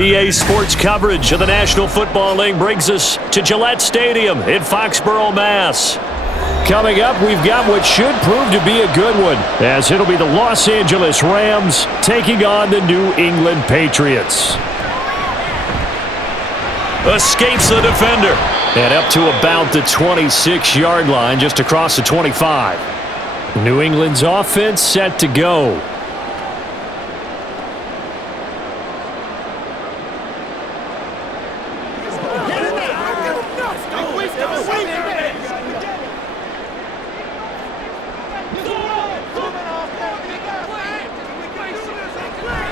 EA Sports coverage of the National Football League brings us to Gillette Stadium in Foxborough, Mass. Coming up, we've got what should prove to be a good one, as it'll be the Los Angeles Rams taking on the New England Patriots. Escapes the defender. And up to about the 26-yard line, just across the 25. New England's offense set to go.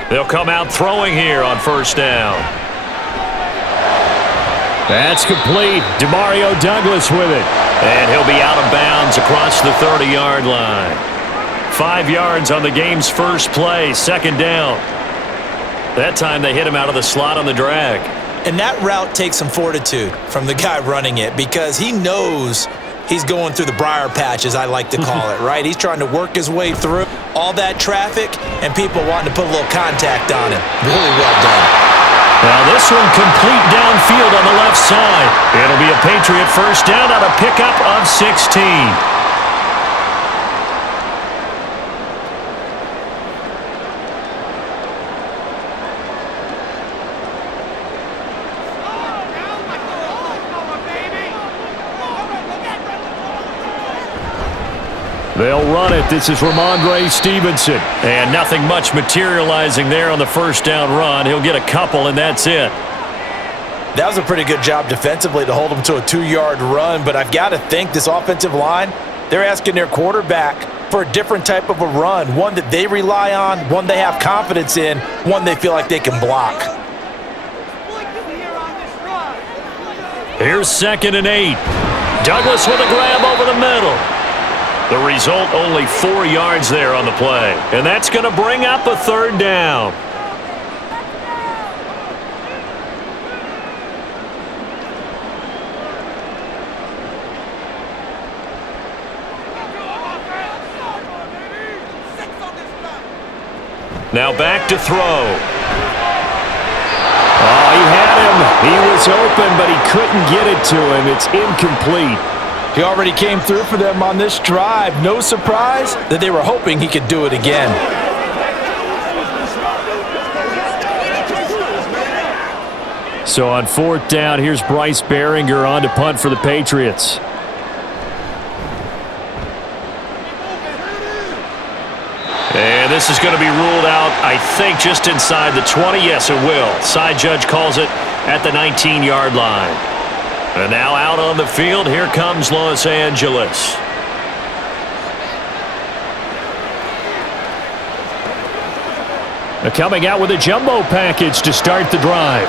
They'll come out throwing here on first down. That's complete. Demario Douglas with it. And he'll be out of bounds across the 30-yard line. 5 yards on the game's first play, second down. That time they hit him out of the slot on the drag. And that route takes some fortitude from the guy running it, because he knows he's going through the briar patch, as I like to call it, right? He's trying to work his way through all that traffic and people wanting to put a little contact on him. Really well done. Now this one complete downfield on the left side. It'll be a Patriot first down on a pickup of 16. They'll run it. This is Ramondre Stevenson. And nothing much materializing there on the first down run. He'll get a couple, and that's it. That was a pretty good job defensively to hold him to a 2-yard run, but I've got to think this offensive line, they're asking their quarterback for a different type of a run, one that they rely on, one they have confidence in, one they feel like they can block. Here's 2nd and 8. Douglas with a grab over the middle. The result, only 4 yards there on the play. And that's going to bring up a third down. Now back to throw. Oh, he had him. He was open, but he couldn't get it to him. It's incomplete. He already came through for them on this drive. No surprise that they were hoping he could do it again. So on 4th down, here's Bryce Behringer on to punt for the Patriots. And this is going to be ruled out, I think, just inside the 20. Yes, it will. Side judge calls it at the 19-yard line. And now out on the field, here comes Los Angeles. Coming out with a jumbo package to start the drive.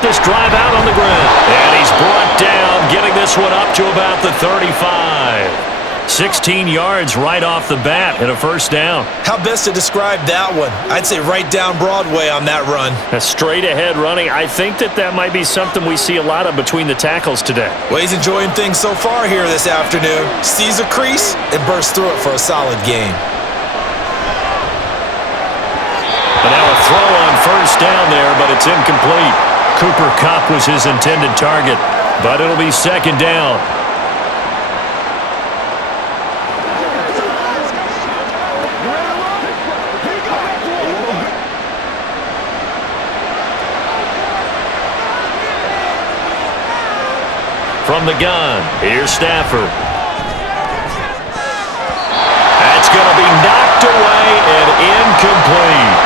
This drive out on the ground. And he's brought down, getting this one up to about the 35. 16 yards right off the bat and a first down. How best to describe that one? I'd say right down Broadway on that run. A straight ahead running. I think that might be something we see a lot of between the tackles today. Well, he's enjoying things so far here this afternoon. Sees a crease and bursts through it for a solid game. And now a throw on first down there, but it's incomplete. Cooper Kupp was his intended target, but it'll be second down. From the gun, here's Stafford. That's going to be knocked away and incomplete.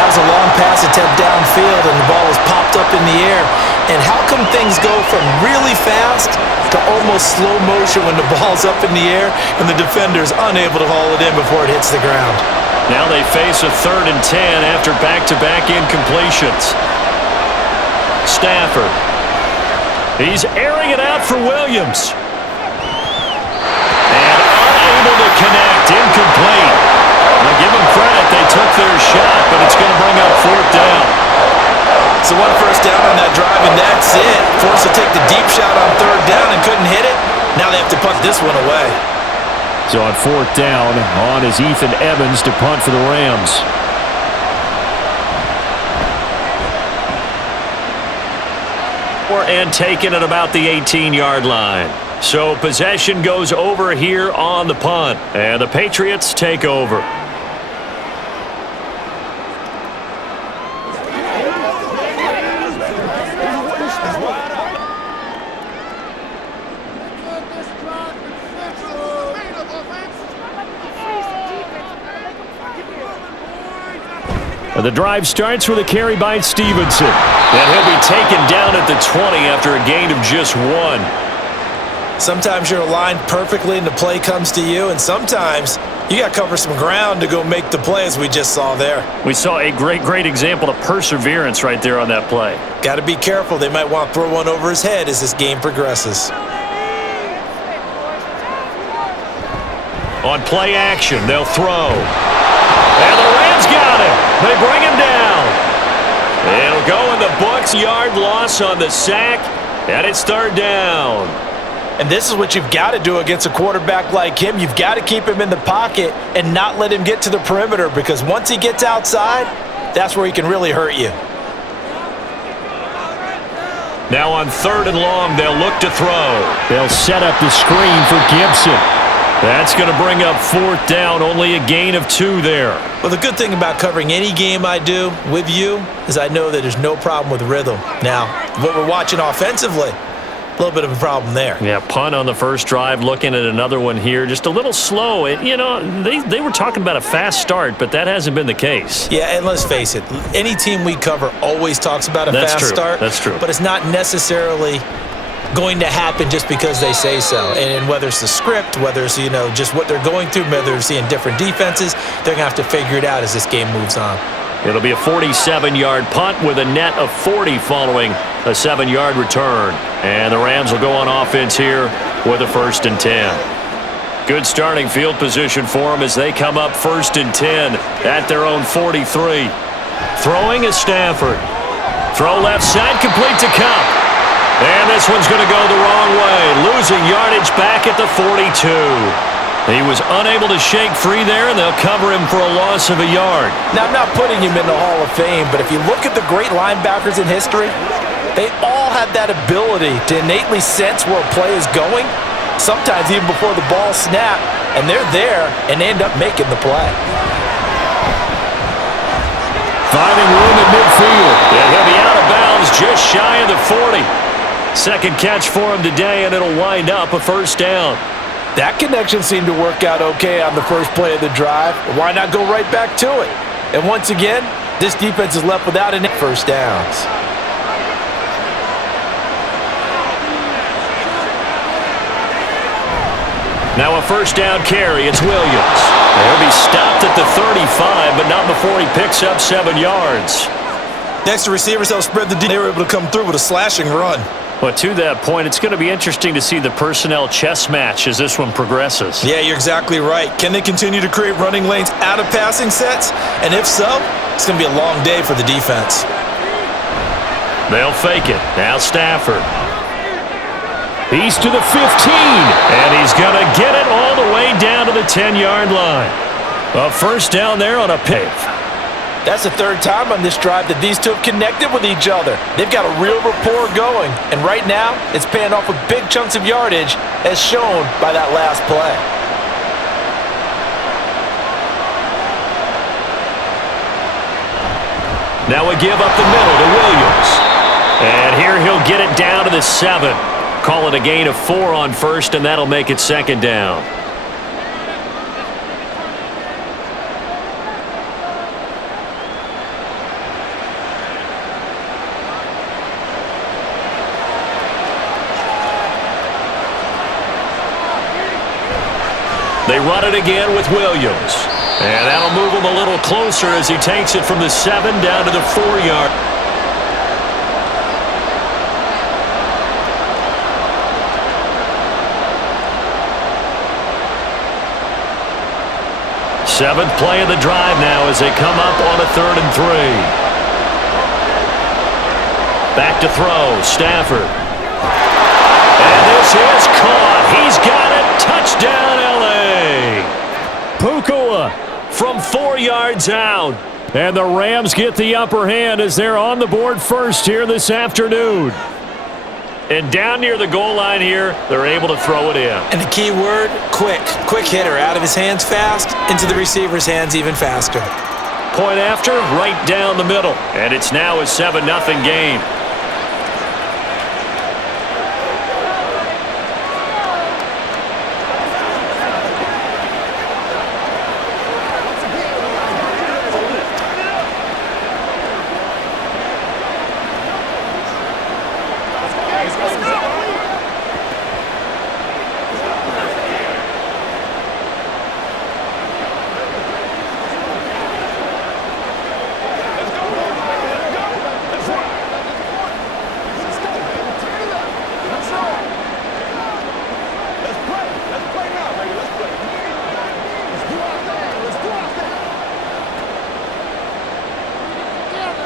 That was a long pass attempt downfield, and the ball was popped up in the air. And how come things go from really fast to almost slow motion when the ball's up in the air and the defender's unable to haul it in before it hits the ground? Now they face a 3rd and 10 after back-to-back incompletions. Stafford. He's airing it out for Williams. And unable to connect. Incomplete. Now give them credit. They took their shot, but it's going to bring up 4th down. So one first down on that drive, and that's it. Forced to take the deep shot on 3rd down and couldn't hit it. Now they have to punt this one away. So on 4th down, on is Ethan Evans to punt for the Rams. and taken at about the 18-yard line. So possession goes over here on the punt, and the Patriots take over. The drive starts with a carry by Stevenson. And he'll be taken down at the 20 after a gain of just 1. Sometimes you're aligned perfectly and the play comes to you, and sometimes you got to cover some ground to go make the play, as we just saw there. We saw a great example of perseverance right there on that play. Got to be careful. They might want to throw one over his head as this game progresses. On play action, they'll throw. And the Rams got him. They bring him down. It'll go in the books. Yard loss on the sack, and it's 3rd down. And this is what you've got to do against a quarterback like him. You've got to keep him in the pocket and not let him get to the perimeter, because once he gets outside, that's where he can really hurt you. Now on 3rd and long, they'll look to throw. They'll set up the screen for Gibson. That's going to bring up 4th down, only a gain of 2 there. Well, the good thing about covering any game I do with you is I know that there's no problem with rhythm. Now, what we're watching offensively, a little bit of a problem there. Yeah, punt on the first drive, looking at another one here. Just a little slow. You know, they were talking about a fast start, but that hasn't been the case. Yeah, and let's face it, any team we cover always talks about a fast start. That's true. But it's not necessarily going to happen just because they say so. And whether it's the script, whether it's, just what they're going through, whether they're seeing different defenses, they're going to have to figure it out as this game moves on. It'll be a 47-yard punt with a net of 40 following a 7-yard return. And the Rams will go on offense here with a 1st and 10. Good starting field position for them as they come up 1st and 10 at their own 43. Throwing is Stafford. Throw left side, complete to Kupp. And this one's going to go the wrong way, losing yardage back at the 42. He was unable to shake free there, and they'll cover him for a loss of a yard. Now, I'm not putting him in the Hall of Fame, but if you look at the great linebackers in history, they all have that ability to innately sense where a play is going, sometimes even before the ball snapped, and they're there and end up making the play. Finding room at midfield. And he'll be out of bounds just shy of the 40. Second catch for him today, and it'll wind up a 1st down. That connection seemed to work out okay on the first play of the drive. Why not go right back to it? And once again, this defense is left without any 1st downs. Now a 1st down carry. It's Williams. He'll be stopped at the 35, but not before he picks up 7 yards. Next, the receivers help spread the D. They were able to come through with a slashing run. But to that point, it's going to be interesting to see the personnel chess match as this one progresses. Yeah, you're exactly right. Can they continue to create running lanes out of passing sets? And if so, it's going to be a long day for the defense. They'll fake it. Now Stafford. He's to the 15, and he's going to get it all the way down to the 10-yard line. A 1st down there on a pick. That's the 3rd time on this drive that these two have connected with each other. They've got a real rapport going, and right now it's paying off with big chunks of yardage as shown by that last play. Now we give up the middle to Williams. And here he'll get it down to the 7. Call it a gain of 4 on 1st, and that'll make it 2nd down. They run it again with Williams. And that'll move him a little closer as he takes it from the 7 down to the 4-yard. Seventh play of the drive now as they come up on a 3rd and 3. Back to throw, Stafford. And this is caught. He's got it. Touchdown, L.A. Pukua from 4 yards out. And the Rams get the upper hand as they're on the board first here this afternoon. And down near the goal line here, they're able to throw it in. And the key word, quick. Quick hitter. Out of his hands fast, into the receiver's hands even faster. Point after, right down the middle. And it's now a 7-0 game.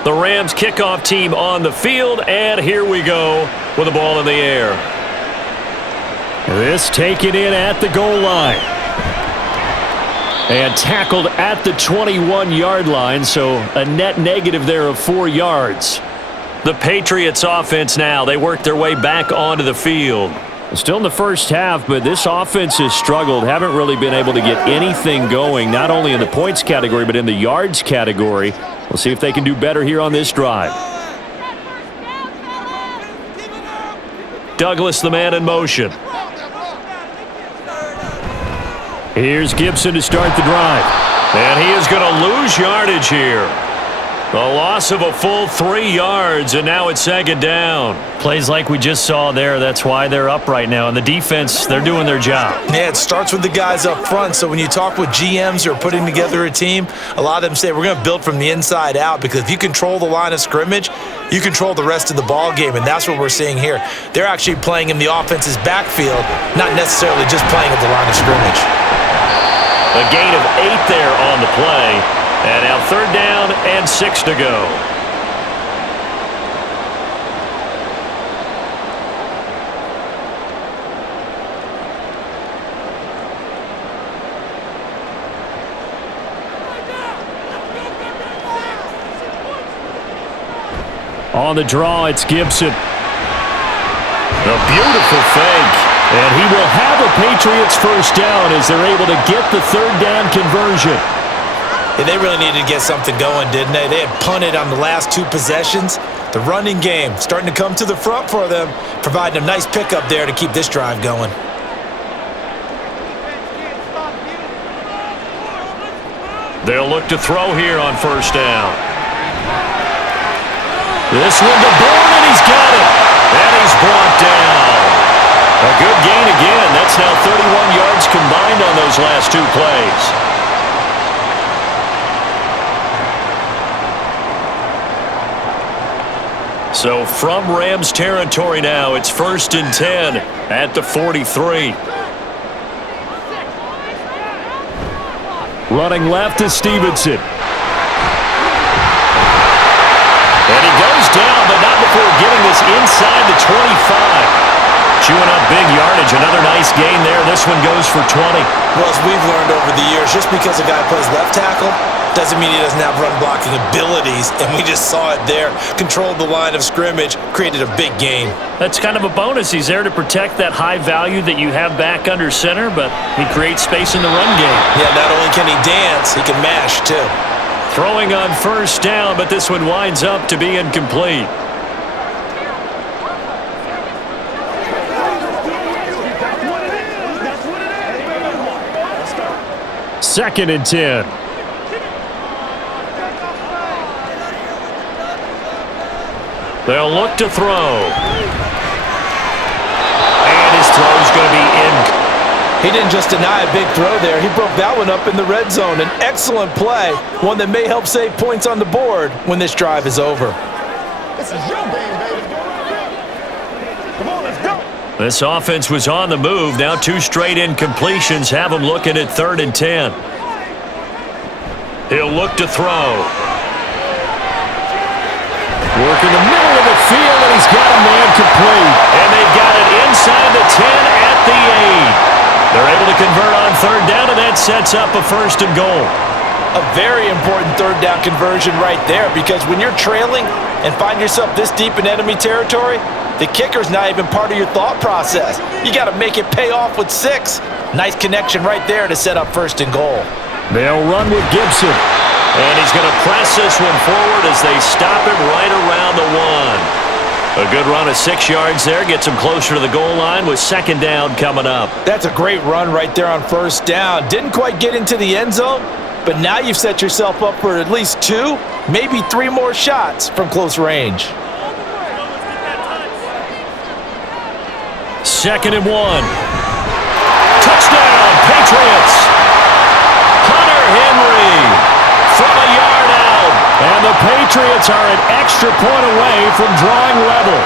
The Rams kickoff team on the field, and here we go with the ball in the air. This taken in at the goal line. And tackled at the 21-yard line, so a net negative there of 4 yards. The Patriots offense now, they work their way back onto the field. Still in the first half, but this offense has struggled. Haven't really been able to get anything going, not only in the points category, but in the yards category. We'll see if they can do better here on this drive. Douglas, the man in motion. Here's Gibson to start the drive. And he is going to lose yardage here. The loss of a full 3 yards, and now it's second down. Plays like we just saw there. That's why they're up right now. And the defense, they're doing their job. Yeah, it starts with the guys up front. So when you talk with GMs who are putting together a team, a lot of them say we're going to build from the inside out, because if you control the line of scrimmage, you control the rest of the ball game, and that's what we're seeing here. They're actually playing in the offense's backfield, not necessarily just playing at the line of scrimmage. A gain of 8 there on the play. And now 3rd down and 6 to go. On the draw, it's Gibson. A beautiful fake. And he will have a Patriots first down as they're able to get the 3rd down conversion. Yeah, they really needed to get something going, didn't they? They had punted on the last 2 possessions. The running game starting to come to the front for them, providing a nice pickup there to keep this drive going. They'll look to throw here on 1st down. This one to Bourne, and he's got it. And he's brought down. A good gain again. That's now 31 yards combined on those last 2 plays. So from Rams territory now, it's 1st and 10 at the 43. Running left is Stevenson. And he goes down, but not before getting this inside the 25. Chewing up big yardage. Another nice gain there. This one goes for 20. Well, as we've learned over the years, just because a guy plays left tackle doesn't mean he doesn't have run blocking abilities, and we just saw it there. Controlled the line of scrimmage, created a big gain. That's kind of a bonus. He's there to protect that high value that you have back under center, but he creates space in the run game. Yeah, not only can he dance, he can mash too. Throwing on 1st down, but this one winds up to be incomplete. Second and 10. They'll look to throw. And his throw's going to be in. He didn't just deny a big throw there. He broke that one up in the red zone. An excellent play, one that may help save points on the board when this drive is over. This is your game, baby. Come on, let's go. This offense was on the move. Now 2 straight incompletions have them looking at 3rd and 10. He'll look to throw. Working the middle of the field, and he's got a man complete. And they've got it inside the 10 at the 8. They're able to convert on 3rd down, and that sets up a 1st and goal. A very important 3rd down conversion right there, because when you're trailing and find yourself this deep in enemy territory, The kicker's not even part of your thought process. You got to make it pay off with 6. Nice connection right there to set up 1st and goal. They'll run with Gibson. And he's going to press this one forward as they stop him right around the 1. A good run of 6 yards there. Gets him closer to the goal line with 2nd down coming up. That's a great run right there on 1st down. Didn't quite get into the end zone, but now you've set yourself up for at least 2, maybe 3 more shots from close range. 2nd and 1. Touchdown, Patriots. Hunter Henry from a yard out. And the Patriots are an extra point away from drawing level.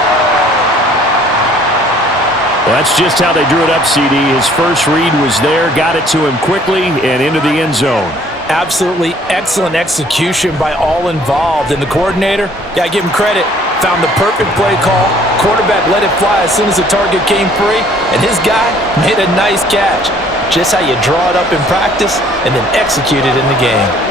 That's just how they drew it up, CD. His first read was there, got it to him quickly, and into the end zone. Absolutely excellent execution by all involved. And the coordinator, got to give him credit, found the perfect play call. Quarterback let it fly as soon as the target came free, and his guy made a nice catch. Just how you draw it up in practice and then execute it in the game.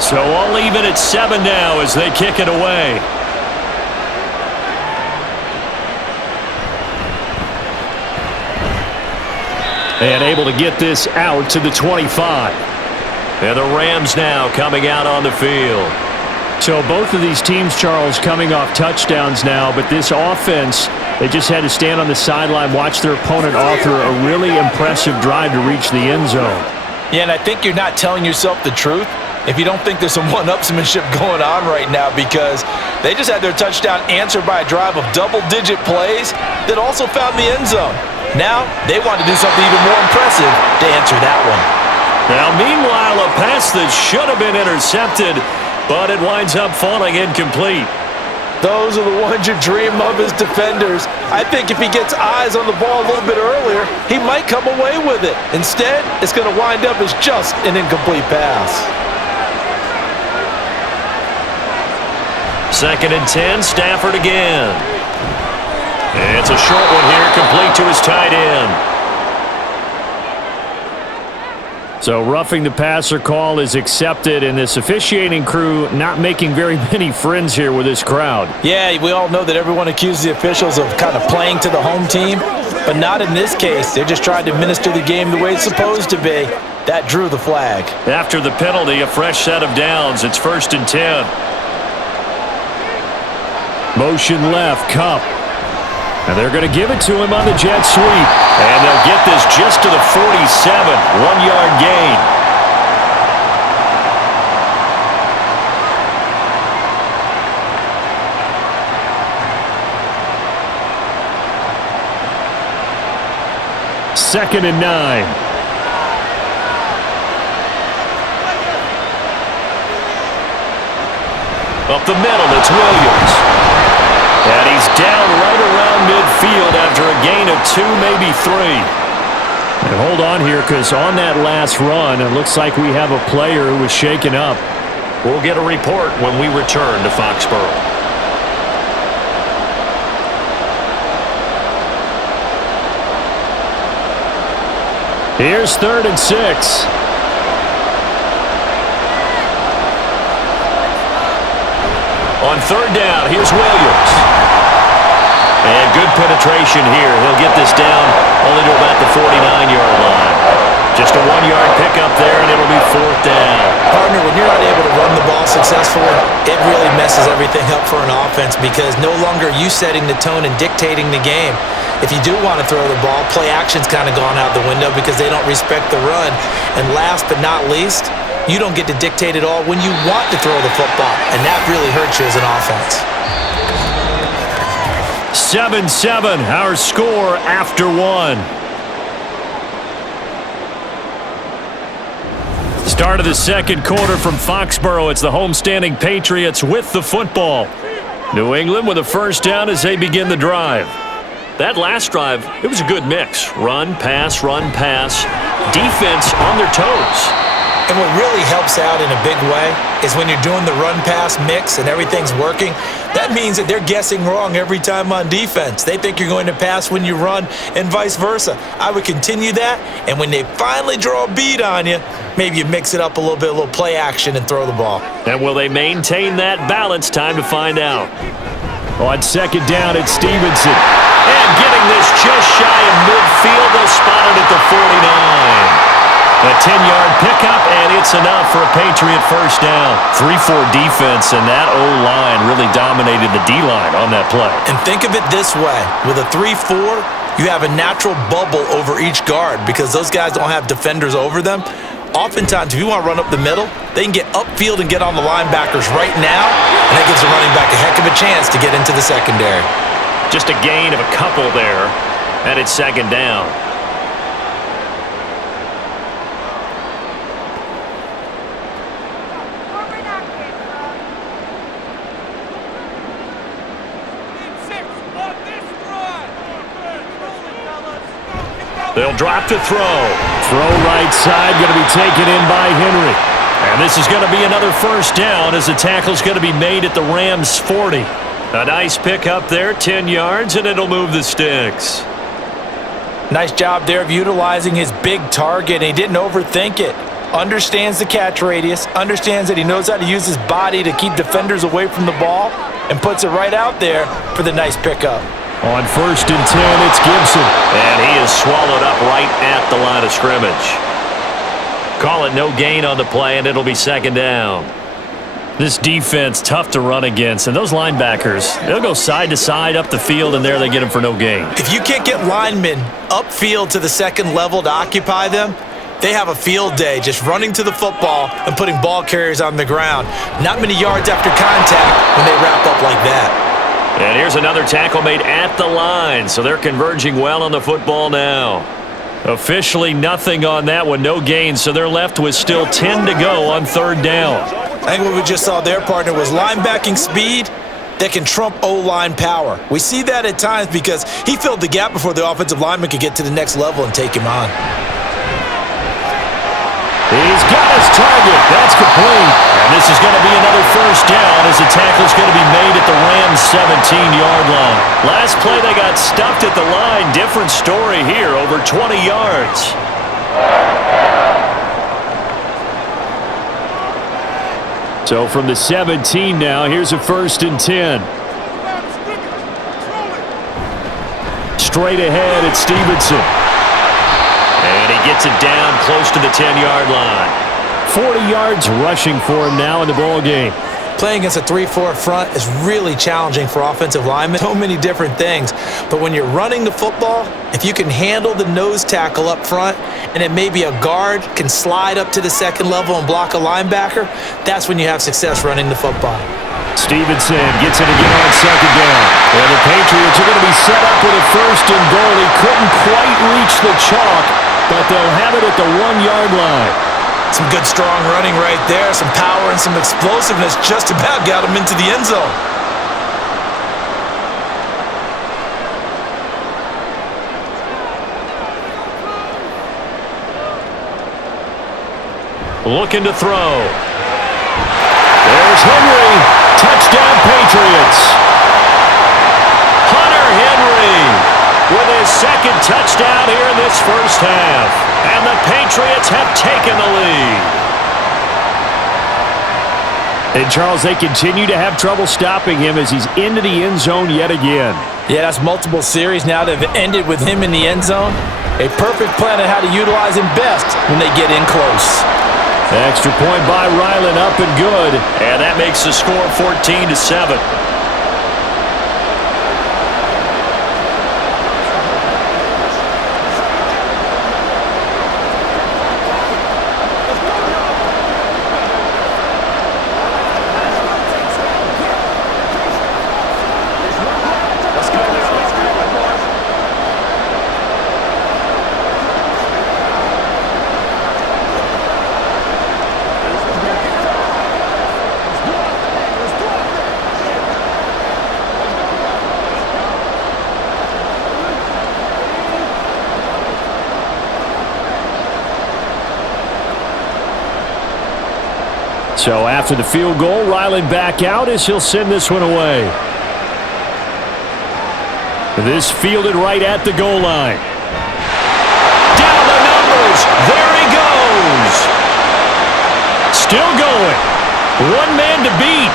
So all even at 7 now as they kick it away. And able to get this out to the 25. And the Rams now coming out on the field. So both of these teams, Charles, coming off touchdowns now, but this offense, they just had to stand on the sideline, watch their opponent author a really impressive drive to reach the end zone. Yeah, and I think you're not telling yourself the truth if you don't think there's some one-upsmanship going on right now, because they just had their touchdown answered by a drive of double-digit plays that also found the end zone. Now they want to do something even more impressive to answer that one. Now, meanwhile, a pass that should have been intercepted, but it winds up falling incomplete. Those are the ones you dream of as defenders. I think if he gets eyes on the ball a little bit earlier, he might come away with it. Instead, it's going to wind up as just an incomplete pass. 2nd and 10, Stafford again. And it's a short one here, complete to his tight end. So roughing the passer call is accepted, and this officiating crew not making very many friends here with this crowd. Yeah, we all know that everyone accuses the officials of kind of playing to the home team, but not in this case. They're just trying to administer the game the way it's supposed to be. That drew the flag. After the penalty, a fresh set of downs. It's 1st and 10. Motion left, Kupp. And they're going to give it to him on the jet sweep. And they'll get this just to the 47. 1-yard gain. Second and 9. Up the middle, it's Williams. And he's down right around midfield after a gain of 2, maybe 3. And hold on here, because on that last run, it looks like we have a player who was shaken up. We'll get a report when we return to Foxborough. Here's 3rd and 6. On 3rd down, here's Williams. And good penetration here. He'll get this down only to about the 49-yard line. Just a 1-yard pickup there, and it'll be 4th down. Partner, when you're not able to run the ball successfully, it really messes everything up for an offense, because no longer are you setting the tone and dictating the game. If you do want to throw the ball, play action's kind of gone out the window because they don't respect the run. And last but not least, you don't get to dictate it all when you want to throw the football, and that really hurts you as an offense. 7-7, our score after 1. Start of the second quarter from Foxborough. It's the homestanding Patriots with the football. New England with a first down as they begin the drive. That last drive, it was a good mix. Run, pass, defense on their toes. And what really helps out in a big way is when you're doing the run-pass mix and everything's working, that means that they're guessing wrong every time on defense. They think you're going to pass when you run and vice versa. I would continue that, and when they finally draw a bead on you, maybe you mix it up a little bit, a little play action and throw the ball. And will they maintain that balance? Time to find out. On second down, it's Stevenson. And getting this just shy of midfield, they'll spot it at the 49. A 10-yard pickup, and it's enough for a Patriot first down. 3-4 defense, and that O-line really dominated the D-line on that play. And think of it this way. With a 3-4, you have a natural bubble over each guard because those guys don't have defenders over them. Oftentimes, if you want to run up the middle, they can get upfield and get on the linebackers right now, and that gives the running back a heck of a chance to get into the secondary. Just a gain of a couple there, and it's second down. They'll drop to throw. Throw right side, going to be taken in by Henry. And this is going to be another first down as the tackle's going to be made at the Rams' 40. A nice pick up there, 10 yards, and it'll move the sticks. Nice job there of utilizing his big target, and he didn't overthink it. Understands the catch radius, understands that he knows how to use his body to keep defenders away from the ball, and puts it right out there for the nice pickup. On first and 10, it's Gibson. And he is swallowed up right at the line of scrimmage. Call it no gain on the play, and it'll be second down. This defense, tough to run against. And those linebackers, they'll go side to side up the field, and there they get them for no gain. If you can't get linemen upfield to the second level to occupy them, they have a field day just running to the football and putting ball carriers on the ground. Not many yards after contact when they wrap up like that. And here's another tackle made at the line, so they're converging well on the football now. Officially nothing on that one, no gain, so they're left with still 10 to go on third down. I think what we just saw their partner was linebacking speed that can trump O-line power. We see that at times because he filled the gap before the offensive lineman could get to the next level and take him on. He's got his target. That's complete. And this is going to be another first down as the tackle's going to be made at the Rams' 17-yard line. Last play, they got stuffed at the line. Different story here, over 20 yards. So from the 17 now, here's a first and 10. Straight ahead, it's Stevenson. And he gets it down close to the 10-yard line. 40 yards rushing for him now in the ball game. Playing against a 3-4 front is really challenging for offensive linemen. So many different things. But when you're running the football, if you can handle the nose tackle up front, and then maybe a guard can slide up to the second level and block a linebacker, that's when you have success running the football. Stevenson gets it again on second down. And the Patriots are going to be set up with a first and goal. He couldn't quite reach the chalk, but they'll have it at the 1-yard line. Some good strong running right there, some power and some explosiveness just about got him into the end zone. Looking to throw. There's Henry. Touchdown Patriots. Hunter Henry with his second touchdown here in this first half. And the Patriots have taken the lead. And, Charles, they continue to have trouble stopping him as he's into the end zone yet again. Yeah, that's multiple series now that have ended with him in the end zone. A perfect plan on how to utilize him best when they get in close. Extra point by Ryland, up and good. And that makes the score 14-7. So after the field goal, Ryland back out as he'll send this one away. This fielded right at the goal line. Down the numbers. There he goes. Still going. One man to beat.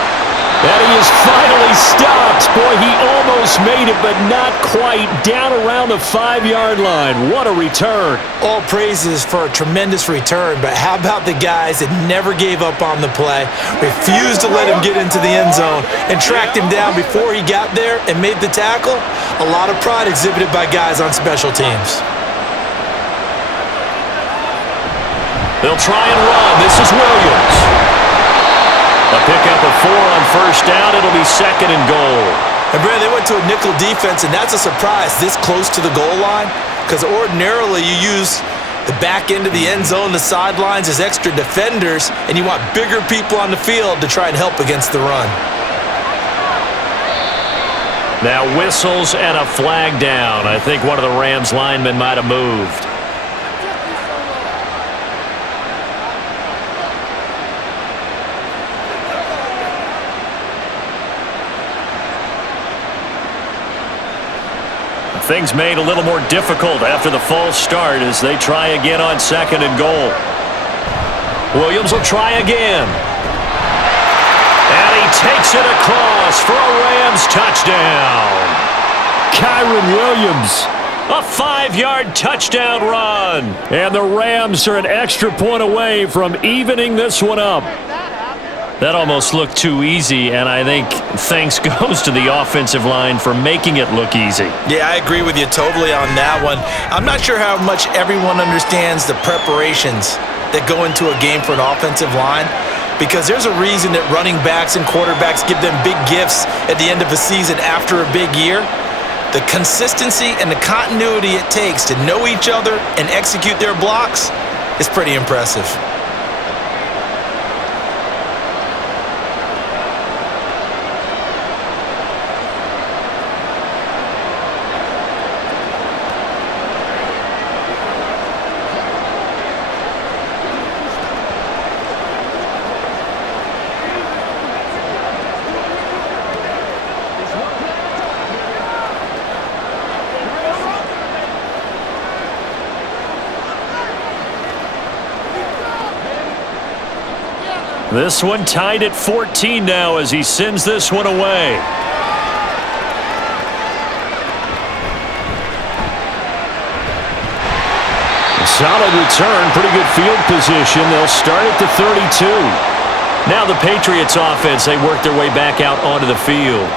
And he is finally stopped. Boy, he almost made it, but not quite. Down around the 5-yard line. What a return. All praises for a tremendous return, but how about the guys that never gave up on the play, refused to let him get into the end zone, and tracked him down before he got there and made the tackle? A lot of pride exhibited by guys on special teams. They'll try and run. This is Williams. A pickup of 4 on first down. It'll be 2nd and goal. And, Brad, they went to a nickel defense, and that's a surprise this close to the goal line, because ordinarily you use the back end of the end zone, the sidelines as extra defenders, and you want bigger people on the field to try and help against the run. Now whistles and a flag down. I think one of the Rams linemen might have moved. Things made a little more difficult after the false start as they try again on 2nd and goal. Williams will try again. And he takes it across for a Rams touchdown. Kyron Williams, a 5-yard touchdown run. And the Rams are an extra point away from evening this one up. That almost looked too easy, and I think thanks goes to the offensive line for making it look easy. Yeah, I agree with you totally on that one. I'm not sure how much everyone understands the preparations that go into a game for an offensive line, because there's a reason that running backs and quarterbacks give them big gifts at the end of a season after a big year. The consistency and the continuity it takes to know each other and execute their blocks is pretty impressive. This one tied at 14 now as he sends this one away. Solid return, pretty good field position. They'll start at the 32. Now the Patriots offense, they work their way back out onto the field.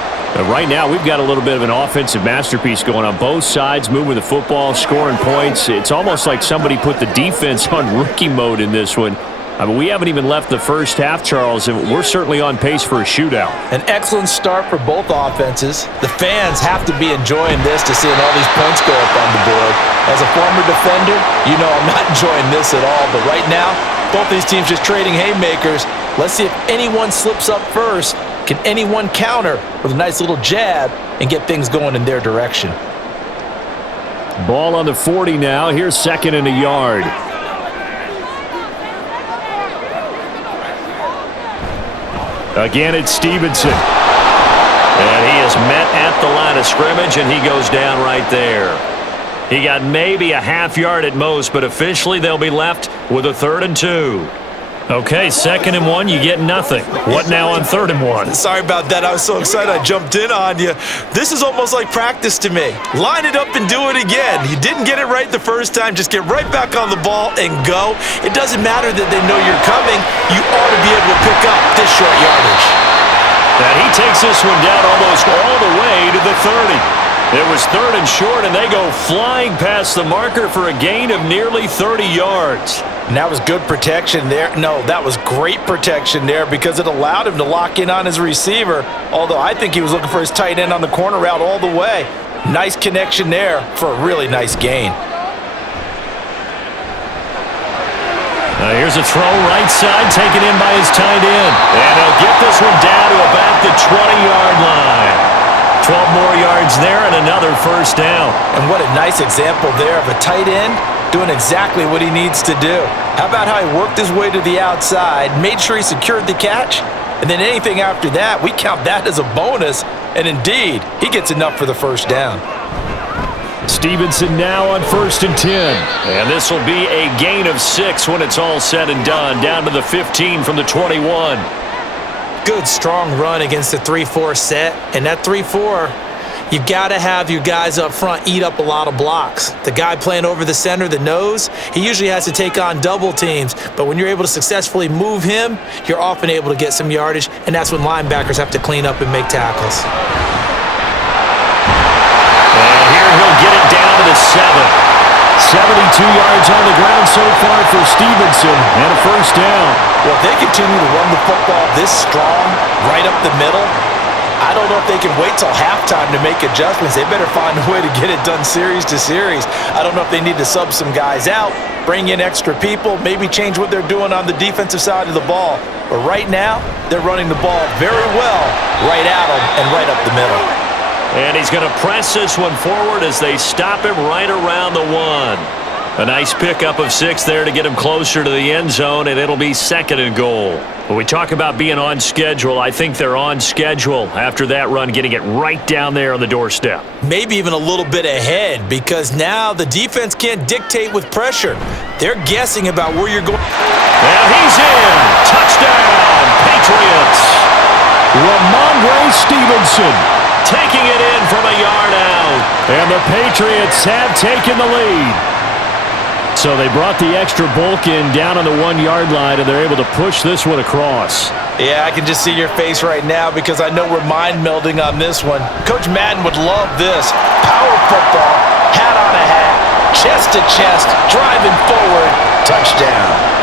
Right now, we've got a little bit of an offensive masterpiece going on both sides, moving the football, scoring points. It's almost like somebody put the defense on rookie mode in this one. I mean, we haven't even left the first half, Charles, and we're certainly on pace for a shootout. An excellent start for both offenses. The fans have to be enjoying this to seeing all these points go up on the board. As a former defender, you know I'm not enjoying this at all. But right now, both these teams just trading haymakers. Let's see if anyone slips up first. Can anyone counter with a nice little jab and get things going in their direction? Ball on the 40 now. Here's 2nd and a yard. Again, it's Stevenson. And he is met at the line of scrimmage, and he goes down right there. He got maybe a half yard at most, but officially they'll be left with a 3rd and 2. Okay, 2nd and 1, you get nothing. What now on 3rd and 1? Sorry about that. I was so excited I jumped in on you. This is almost like practice to me. Line it up and do it again. You didn't get it right the first time. Just get right back on the ball and go. It doesn't matter that they know you're coming. You ought to be able to pick up this short yardage. And he takes this one down almost all the way to the 30. It was 3rd and short, and they go flying past the marker for a gain of nearly 30 yards. And that was good protection there. No, that was great protection there because it allowed him to lock in on his receiver, although I think he was looking for his tight end on the corner route all the way. Nice connection there for a really nice gain. Here's a throw right side, taken in by his tight end. And he'll get this one down to about the 20-yard line. 12 more yards there and another first down. And what a nice example there of a tight end doing exactly what he needs to do. How about how he worked his way to the outside, made sure he secured the catch, and then anything after that, we count that as a bonus. And indeed, he gets enough for the first down. Stevenson now on 1st and 10. And this will be a gain of 6 when it's all said and done. Down to the 15 from the 21. Good, strong run against the 3-4 set. And that 3-4, you've got to have your guys up front eat up a lot of blocks. The guy playing over the center, the nose, he usually has to take on double teams. But when you're able to successfully move him, you're often able to get some yardage. And that's when linebackers have to clean up and make tackles. He'll get it down to the 7. 72 yards on the ground so far for Stevenson, and a first down. Well, if they continue to run the football this strong, right up the middle, I don't know if they can wait till halftime to make adjustments. They better find a way to get it done series to series. I don't know if they need to sub some guys out, bring in extra people, maybe change what they're doing on the defensive side of the ball. But right now, they're running the ball very well right at them and right up the middle. And he's going to press this one forward as they stop him right around the 1. A nice pickup of 6 there to get him closer to the end zone, and it'll be 2nd and goal. When we talk about being on schedule, I think they're on schedule after that run, getting it right down there on the doorstep. Maybe even a little bit ahead, because now the defense can't dictate with pressure. They're guessing about where you're going. And he's in. Touchdown, Patriots. Ramondre Stevenson taking it in from a yard out. And the Patriots have taken the lead. So they brought the extra bulk in down on the 1-yard line, and they're able to push this one across. Yeah, I can just see your face right now because I know we're mind melding on this one. Coach Madden would love this. Power football, hat on a hat, chest to chest, driving forward, touchdown.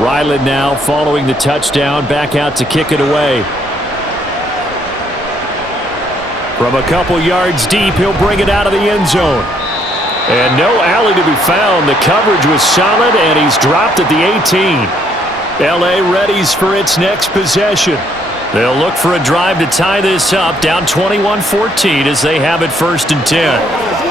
Ryland now following the touchdown, back out to kick it away. From a couple yards deep, he'll bring it out of the end zone. And no alley to be found. The coverage was solid, and he's dropped at the 18. L.A. readies for its next possession. They'll look for a drive to tie this up, down 21-14 as they have it 1st and 10.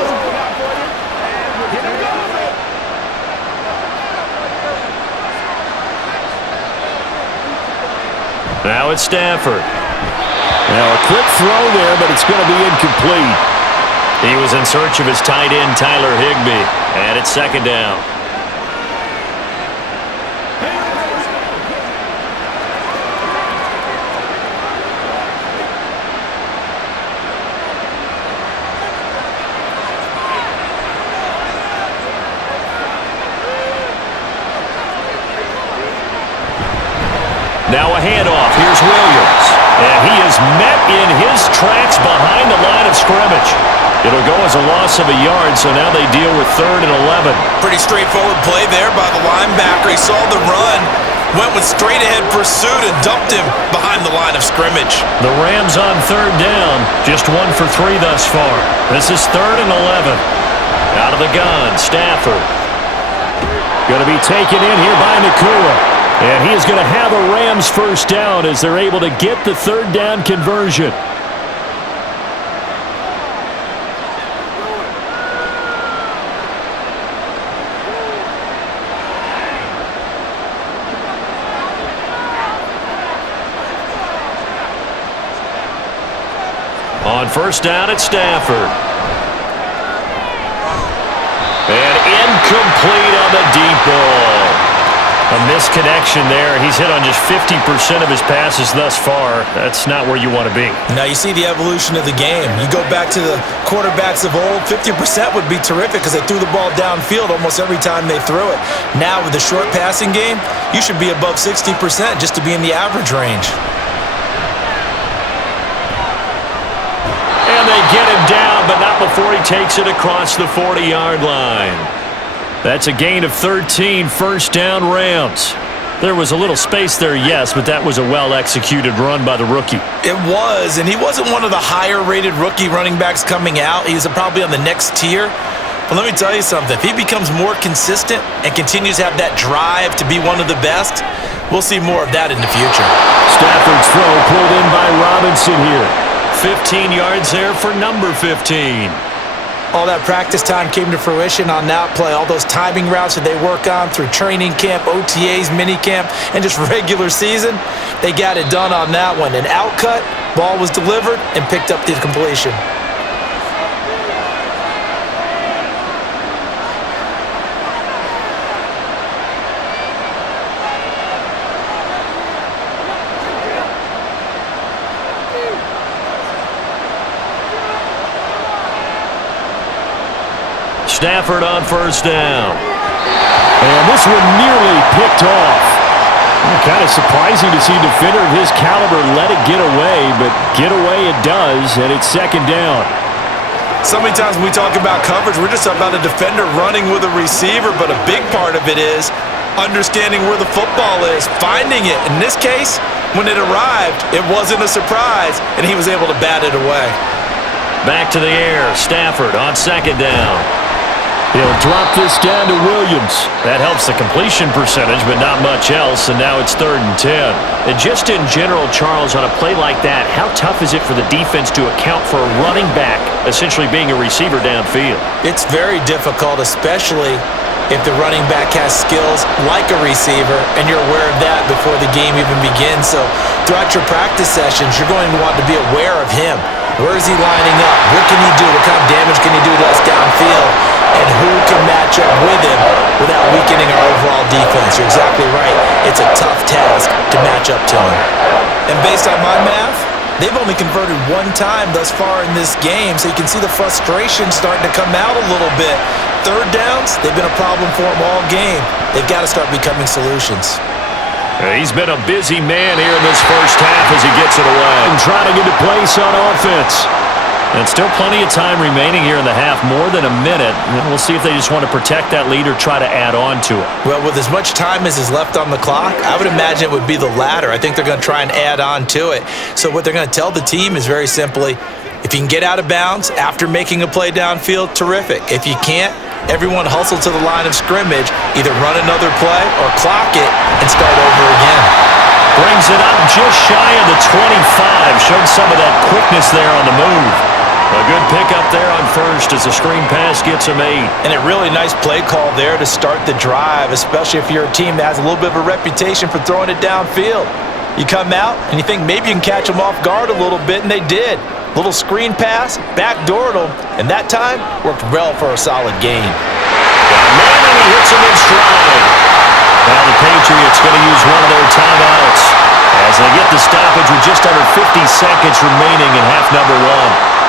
Now it's Stafford. Now a quick throw there, but it's going to be incomplete. He was in search of his tight end, Tyler Higbee, and it's 2nd down. Now a handoff. Here's Williams. And he is met in his tracks behind the line of scrimmage. It'll go as a loss of a yard, so now they deal with 3rd and 11. Pretty straightforward play there by the linebacker. He saw the run, went with straight-ahead pursuit, and dumped him behind the line of scrimmage. The Rams on 3rd down, just 1 for 3 thus far. This is 3rd and 11. Out of the gun, Stafford. Going to be taken in here by Nakua. And he is going to have a Rams first down as they're able to get the 3rd down conversion. On 1st down, it's Stafford. And incomplete on the deep ball. A misconnection there. He's hit on just 50% of his passes thus far. That's not where you want to be. Now you see the evolution of the game. You go back to the quarterbacks of old, 50% would be terrific because they threw the ball downfield almost every time they threw it. Now with the short passing game, you should be above 60% just to be in the average range. And they get him down, but not before he takes it across the 40-yard line. That's a gain of 13, first down Rams. There was a little space there, yes, but that was a well-executed run by the rookie. It was, and he wasn't one of the higher-rated rookie running backs coming out. He's probably on the next tier. But let me tell you something. If he becomes more consistent and continues to have that drive to be one of the best, we'll see more of that in the future. Stafford's throw pulled in by Robinson here. 15 yards there for number 15. All that practice time came to fruition on that play. All those timing routes that they work on through training camp, OTAs, minicamp, and just regular season, they got it done on that one. An outcut, ball was delivered, and picked up the completion. Stafford on first down. And this one nearly picked off. Kind of surprising to see a defender of his caliber let it get away, but get away it does, and it's second down. So many times when we talk about coverage, we're just about a defender running with a receiver, but a big part of it is understanding where the football is, finding it. In this case, when it arrived, it wasn't a surprise, and he was able to bat it away. Back to the air, Stafford on second down. He'll drop this down to Williams. That helps the completion percentage, but not much else, and now it's 3rd and 10. And just in general, Charles, on a play like that, how tough is it for the defense to account for a running back essentially being a receiver downfield? It's very difficult, especially if the running back has skills like a receiver, and you're aware of that before the game even begins. So throughout your practice sessions, you're going to want to be aware of him. Where is he lining up? What can he do? What kind of damage can he do to us downfield? And who can match up with him without weakening our overall defense? You're exactly right. It's a tough task to match up to him. And based on my math, they've only converted one time thus far in this game, so you can see the frustration starting to come out a little bit. Third downs, they've been a problem for them all game. They've got to start becoming solutions. He's been a busy man here in this first half as he gets it away. And trying to get a place on offense. And still plenty of time remaining here in the half, more than a minute. And we'll see if they just want to protect that lead or try to add on to it. Well, with as much time as is left on the clock, I would imagine it would be the latter. I think they're going to try and add on to it. So what they're going to tell the team is very simply, if you can get out of bounds after making a play downfield, terrific. If you can't, everyone hustle to the line of scrimmage, either run another play or clock it and start over again. Brings it up just shy of the 25. Showed some of that quickness there on the move. A good pickup there on first as the screen pass gets him 8. And a really nice play call there to start the drive, especially if you're a team that has a little bit of a reputation for throwing it downfield. You come out and you think maybe you can catch them off guard a little bit, and they did. Little screen pass, backdoored them, and that time worked well for a solid gain. Man, and he hits him in stride. Now the Patriots going to use one of their timeouts as they get the stoppage with just under 50 seconds remaining in half number 1.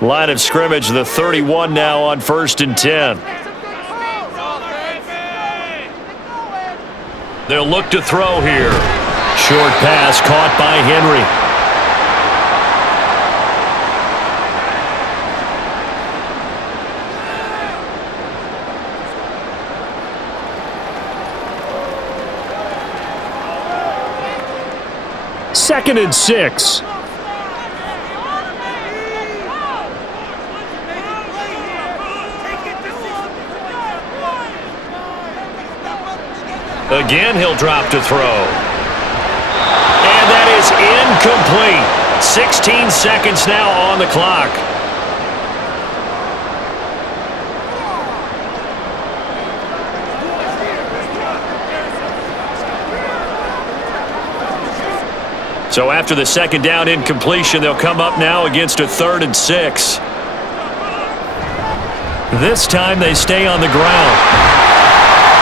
Line of scrimmage, the 31 now on 1st and 10. They'll look to throw here. Short pass caught by Henry. Second and 6. Again, he'll drop to throw. And that is incomplete. 16 seconds now on the clock. So after the second down incompletion, they'll come up now against a 3rd and 6. This time they stay on the ground.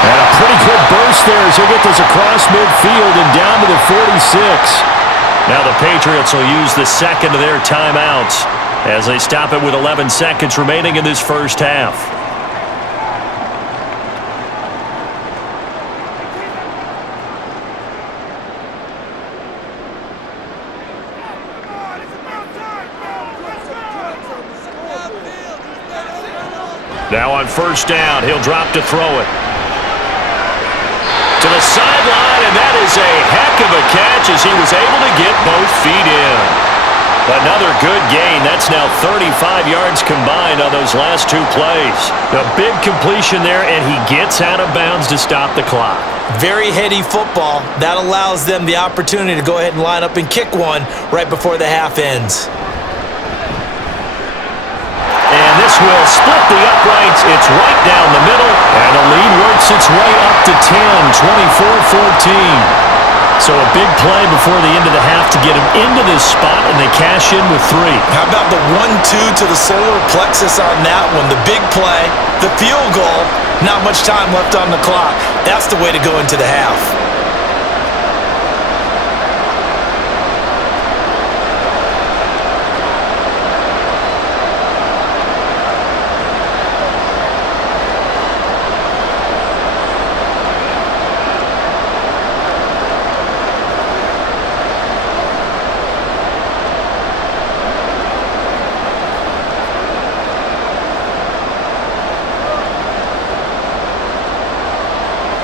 And a pretty good burst there as he'll get this across midfield and down to the 46. Now the Patriots will use the second of their timeouts as they stop it with 11 seconds remaining in this first half. Now on first down, he'll drop to throw it. To the sideline, and that is a heck of a catch as he was able to get both feet in. Another good gain. That's now 35 yards combined on those last 2 plays. A big completion there, and he gets out of bounds to stop the clock. Very heady football. That allows them the opportunity to go ahead and line up and kick one right before the half ends. And this will split the uprights. It's right down the middle. And the lead works its way up to 10, 24-14. So a big play before the end of the half to get him into this spot, and they cash in with 3. How about the 1-2 to the solar plexus on that one? The big play, the field goal, not much time left on the clock. That's the way to go into the half.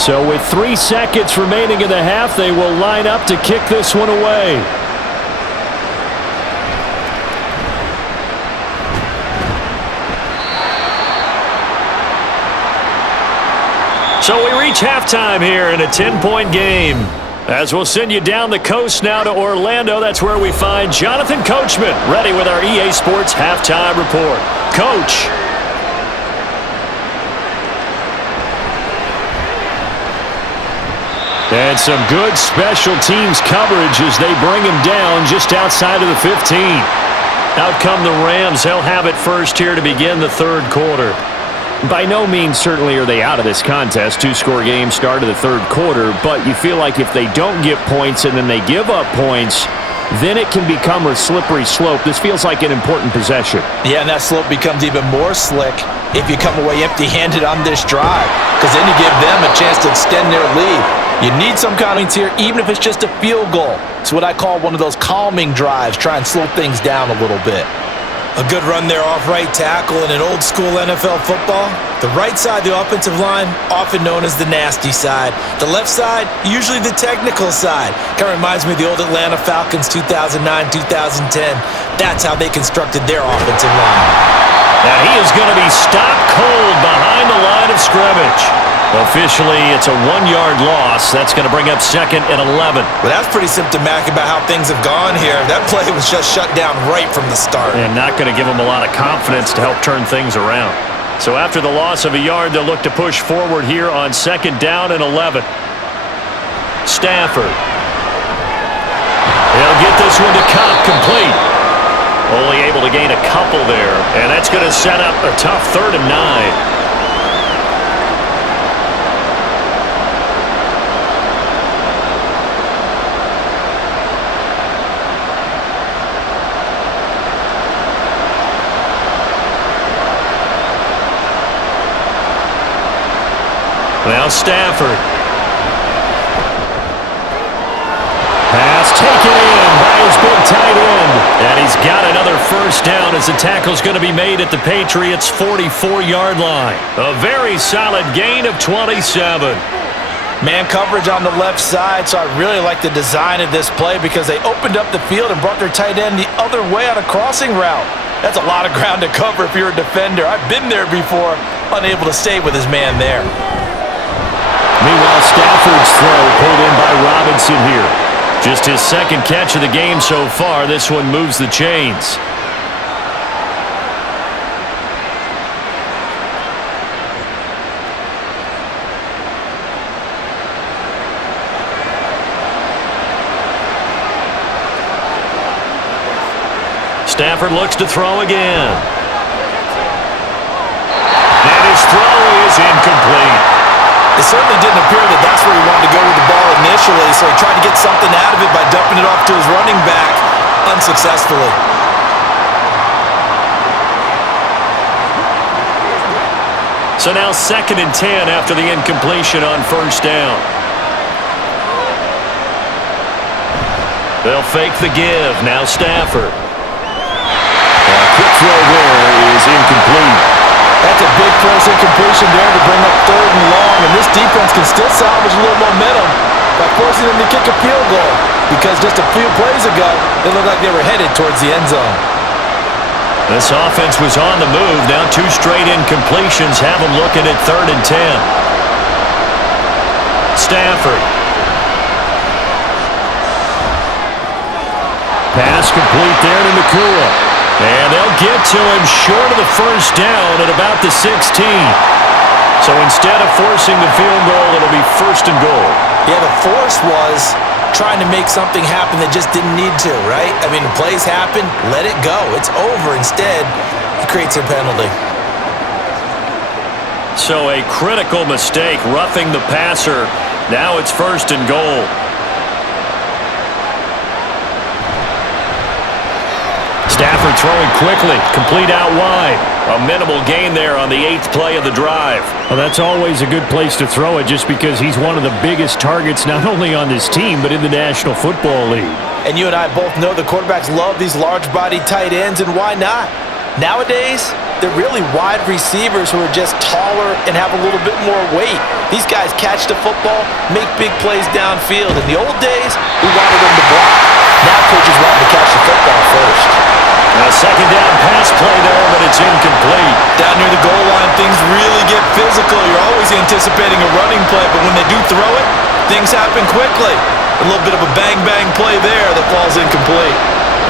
So with 3 seconds remaining in the half, they will line up to kick this one away. So we reach halftime here in a 10-point game. As we'll send you down the coast now to Orlando, that's where we find Jonathan Coachman ready with our EA Sports Halftime Report. Coach. And some good special teams coverage as they bring him down just outside of the 15. Out come the Rams. They'll have it first here to begin the 3rd quarter. By no means certainly are they out of this contest. 2-score game start of the 3rd quarter, but you feel like if they don't get points and then they give up points, then it can become a slippery slope. This feels like an important possession. Yeah, and that slope becomes even more slick if you come away empty-handed on this drive, because then you give them a chance to extend their lead. You need some kind of points here, even if it's just a field goal. It's what I call one of those calming drives, try and slow things down a little bit. A good run there off right tackle in an old-school NFL football. The right side of the offensive line, often known as the nasty side. The left side, usually the technical side. Kind of reminds me of the old Atlanta Falcons 2009-2010. That's how they constructed their offensive line. And he is going to be stopped cold behind the line of scrimmage. Officially, it's a 1-yard loss. That's going to bring up 2nd and 11. Well, that's pretty symptomatic about how things have gone here. That play was just shut down right from the start. And not going to give them a lot of confidence to help turn things around. So after the loss of a yard, they'll look to push forward here on 2nd down and 11. Stafford. He'll get this one to Cobb complete. Only able to gain a couple there. And that's going to set up a tough 3rd and 9. Now Stafford. Pass taken in by his big tight end. And he's got another first down as the tackle's going to be made at the Patriots' 44-yard line. A very solid gain of 27. Man coverage on the left side, so I really like the design of this play because they opened up the field and brought their tight end the other way on a crossing route. That's a lot of ground to cover if you're a defender. I've been there before, unable to stay with his man there. Meanwhile, Stafford's throw pulled in by Robinson here. Just his 2nd catch of the game so far. This one moves the chains. Stafford looks to throw again. And his throw is incomplete. It certainly didn't appear that that's where he wanted to go with the ball initially, so he tried to get something out of it by dumping it off to his running back unsuccessfully. So now 2nd and 10 after the incompletion on first down. They'll fake the give. Now Stafford. A quick throw there is incomplete. That's a big close incompletion there to bring up 3rd and long, and this defense can still salvage a little momentum by forcing them to kick a field goal, because just a few plays ago, they looked like they were headed towards the end zone. This offense was on the move. Now 2 straight incompletions have them looking at 3rd and 10. Stafford. Pass complete there to Nakua. And they'll get to him short of the first down at about the 16. So instead of forcing the field goal, it'll be 1st and goal. Yeah, the force was trying to make something happen that just didn't need to, right? I mean, the plays happen, let it go. It's over. Instead, it creates a penalty. So a critical mistake, roughing the passer. Now it's 1st and goal. Stafford throwing quickly, complete out wide. A minimal gain there on the 8th play of the drive. Well, that's always a good place to throw it, just because he's one of the biggest targets not only on this team but in the National Football League. And you and I both know the quarterbacks love these large-bodied tight ends, and why not? Nowadays, they're really wide receivers who are just taller and have a little bit more weight. These guys catch the football, make big plays downfield. In the old days, we wanted them to block. Now coaches want them to catch the football first. A 2nd down pass play there, but it's incomplete. Down near the goal line, things really get physical. You're always anticipating a running play, but when they do throw it, things happen quickly. A little bit of a bang-bang play there that falls incomplete.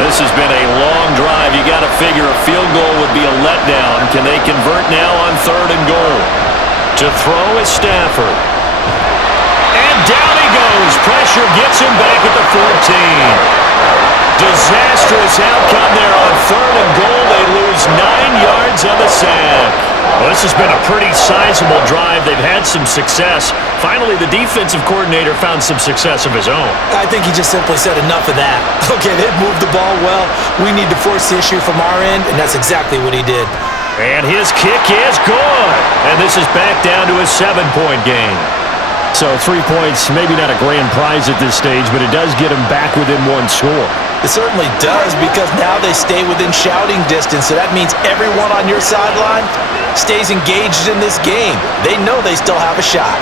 This has been a long drive. You got to figure a field goal would be a letdown. Can they convert now on 3rd and goal? To throw is Stafford. And down he goes. Pressure gets him back at the 14. Disastrous outcome there on 3rd and goal. They lose 9 yards on the sack. Well, this has been a pretty sizable drive. They've had some success. Finally, the defensive coordinator found some success of his own. I think he just simply said enough of that. Okay, they've moved the ball well. We need to force the issue from our end, and that's exactly what he did. And his kick is good. And this is back down to a 7-point game. So 3 points, maybe not a grand prize at this stage, but it does get them back within 1 score. It certainly does, because now they stay within shouting distance. So that means everyone on your sideline stays engaged in this game. They know they still have a shot.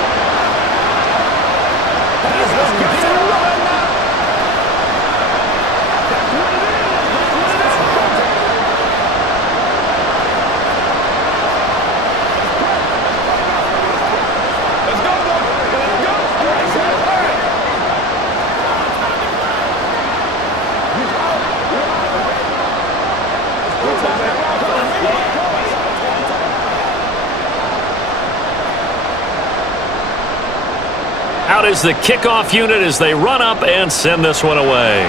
Out is the kickoff unit as they run up and send this one away.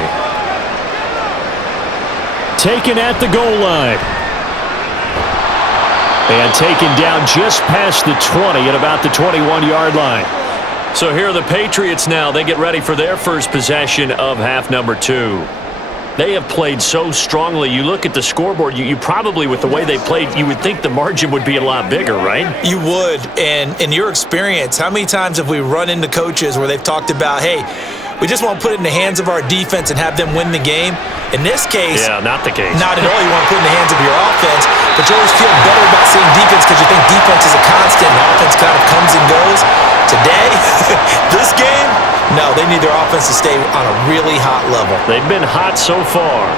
Taken at the goal line. And taken down just past the 20 at about the 21-yard line. So here are the Patriots now. They get ready for their first possession of half number 2. They have played so strongly. You look at the scoreboard, you probably, with the way they played, you would think the margin would be a lot bigger, right? You would. And in your experience, how many times have we run into coaches where they've talked about, hey, we just want to put it in the hands of our defense and have them win the game? In this case, yeah, not the case. Not at all. You want to put it in the hands of your offense, but you always feel better about seeing defense because you think defense is a constant and offense kind of comes and goes. Today, this game, no, they need their offense to stay on a really hot level. They've been hot so far.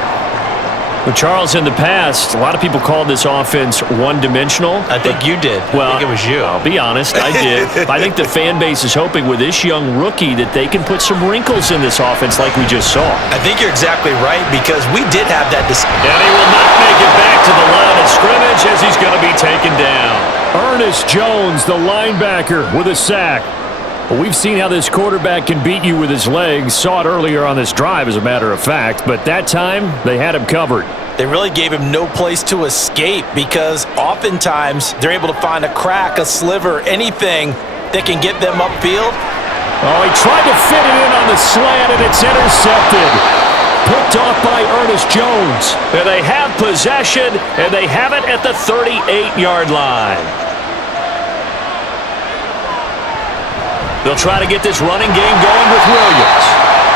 Well, Charles, in the past, a lot of people called this offense one-dimensional. I think you did. Well, I think it was you. I'll be honest, I did. I think the fan base is hoping with this young rookie that they can put some wrinkles in this offense like we just saw. I think you're exactly right, because we did have that discussion. And he will not make it back to the line of scrimmage as he's going to be taken down. Ernest Jones, the linebacker, with a sack. Well, we've seen how this quarterback can beat you with his legs. Saw it earlier on this drive, as a matter of fact. But that time, they had him covered. they really gave him no place to escape because oftentimes they're able to find a crack, a sliver, anything that can get them upfield. Oh, he tried to fit it in on the slant, and it's intercepted. Picked off by Ernest Jones. And they have possession, and they have it at the 38-yard line. They'll try to get this running game going with Williams.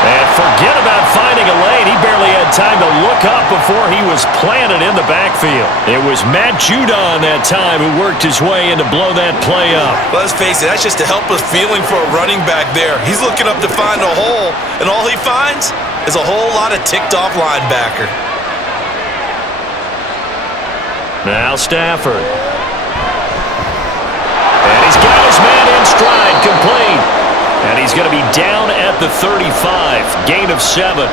And forget about finding a lane. He barely had time to look up before he was planted in the backfield. It was Matt Judon that time who worked his way in to blow that play up. Let's face it, that's just a helpless feeling for a running back there. He's looking up to find a hole, and all he finds is a whole lot of ticked-off linebacker. Now Stafford. And he's got his man in stride, complete. And he's going to be down at the 35, gain of 7.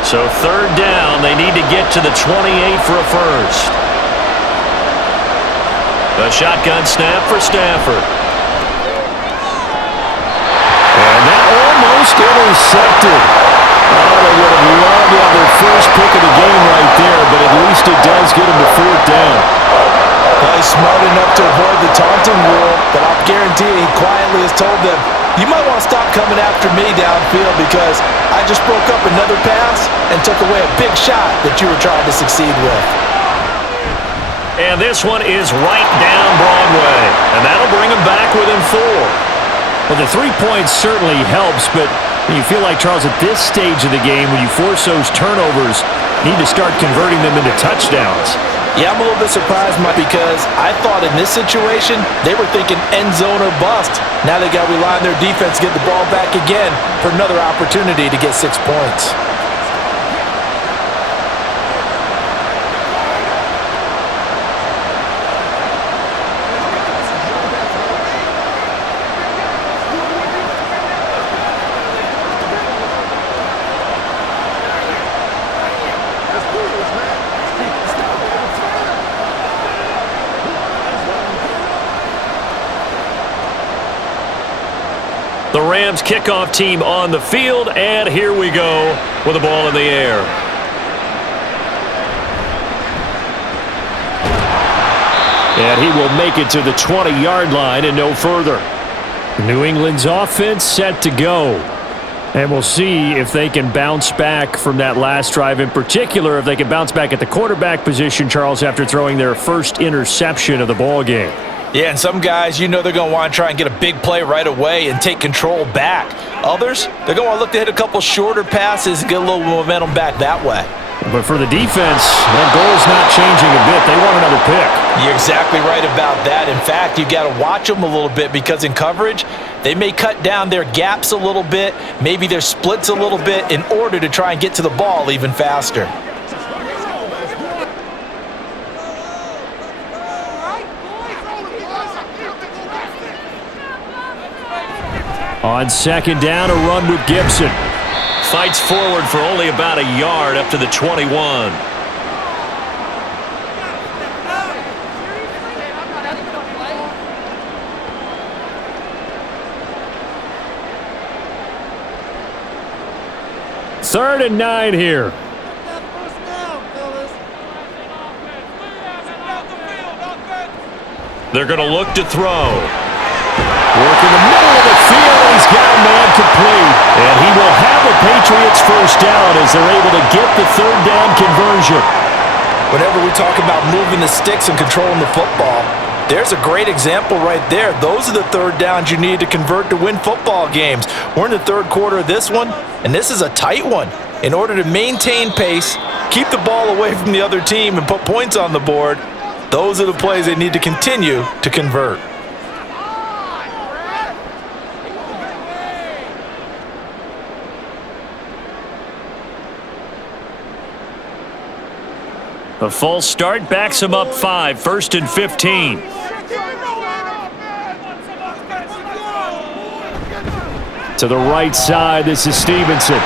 So third down, they need to get to the 28 for a first. A shotgun snap for Stafford. And that almost intercepted. Oh, they would have loved to have their first pick of the game right there, but at least it does get them to fourth down. Well, he's smart enough to avoid the taunting rule, but I'll guarantee he quietly has told them, you might want to stop coming after me downfield because I just broke up another pass and took away a big shot that you were trying to succeed with. And this one is right down Broadway, and that'll bring them back within 4. Well, the 3 points certainly helps, but you feel like, Charles, at this stage of the game, when you force those turnovers, you need to start converting them into touchdowns. Yeah, I'm a little bit surprised, Mike, because I thought in this situation, they were thinking end zone or bust. Now they got to rely on their defense to get the ball back again for another opportunity to get 6 points. The Rams kickoff team on the field, and here we go with the ball in the air. And he will make it to the 20-yard line and no further. New England's offense set to go. And we'll see if they can bounce back from that last drive, in particular if they can bounce back at the quarterback position, Charles, after throwing their first interception of the ball game. Yeah, and some guys, you know they're going to want to try and get a big play right away and take control back. Others, they're going to want to look to hit a couple shorter passes and get a little momentum back that way. But for the defense, that goal's not changing a bit. They want another pick. You're exactly right about that. In fact, you got to watch them a little bit because in coverage, they may cut down their gaps a little bit, maybe their splits a little bit in order to try and get to the ball even faster. On second down, a run with Gibson. Fights forward for only about a yard up to the 21. Third and 9 here. They're going to look to throw. Work in the middle of the field. He's got a man complete. And he will have a Patriots first down as they're able to get the third down conversion. Whenever we talk about moving the sticks and controlling the football, there's a great example right there. Those are the third downs you need to convert to win football games. We're in the third quarter of this one, and this is a tight one. In order to maintain pace, keep the ball away from the other team, and put points on the board, those are the plays they need to continue to convert. A false start backs him up 5, first and 15. To the right side, this is Stevenson.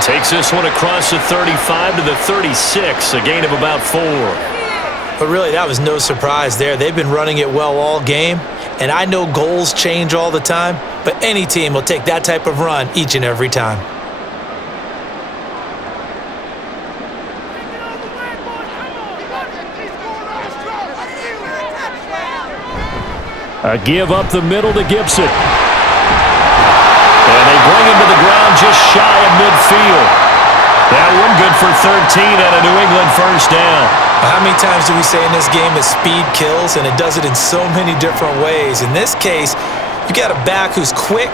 Takes this one across the 35 to the 36, a gain of about 4. But really, that was no surprise there. They've been running it well all game, and I know goals change all the time, but any team will take that type of run each and every time. A give up the middle to Gibson. And they bring him to the ground just shy of midfield. That one good for 13 and a New England first down. How many times do we say in this game that speed kills, and it does it in so many different ways? In this case, you got a back who's quick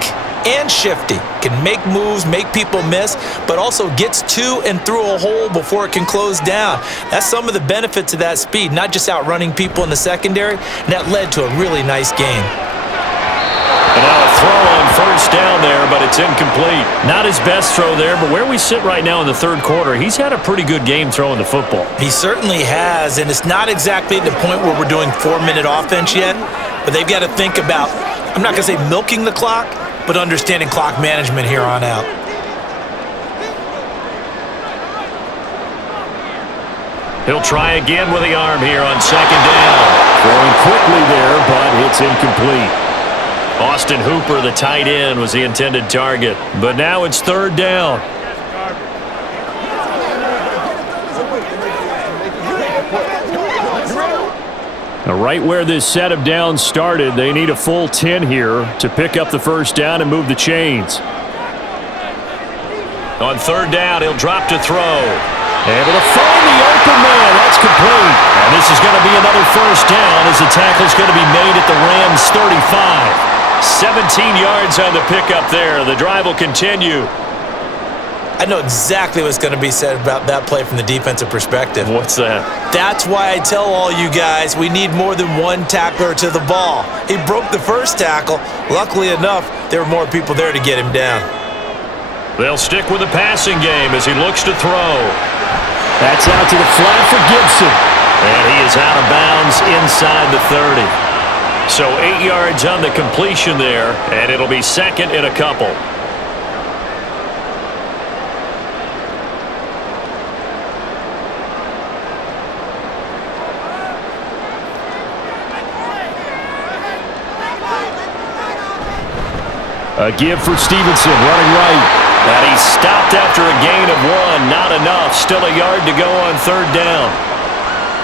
and shifty, can make moves, make people miss, but also gets to and through a hole before it can close down. That's some of the benefits of that speed, not just outrunning people in the secondary, and that led to a really nice game. And now a throw on first down there, but it's incomplete. Not his best throw there, but where we sit right now in the third quarter, he's had a pretty good game throwing the football. He certainly has, and it's not exactly at the point where we're doing 4-minute offense yet, but they've got to think about, I'm not going to say milking the clock, but understanding clock management here on out. He'll try again with the arm here on second down. Throwing quickly there, but it's incomplete. Austin Hooper, the tight end, was the intended target. But now it's third down. Now, right where this set of downs started, they need a full 10 here to pick up the first down and move the chains. On third down, he'll drop to throw. Able to find the open man. That's complete. And this is going to be another first down as the tackle's going to be made at the Rams' 35. 17 yards on the pickup there. The drive will continue. I know exactly what's going to be said about that play from the defensive perspective. What's that? That's why I tell all you guys we need more than one tackler to the ball. He broke the first tackle. Luckily enough, there were more people there to get him down. They'll stick with the passing game as he looks to throw. That's out to the flat for Gibson. And he is out of bounds inside the 30. So 8 yards on the completion there, and it'll be second and a couple. A give for Stevenson, running right. And he stopped after a gain of 1. Not enough. Still a yard to go on third down.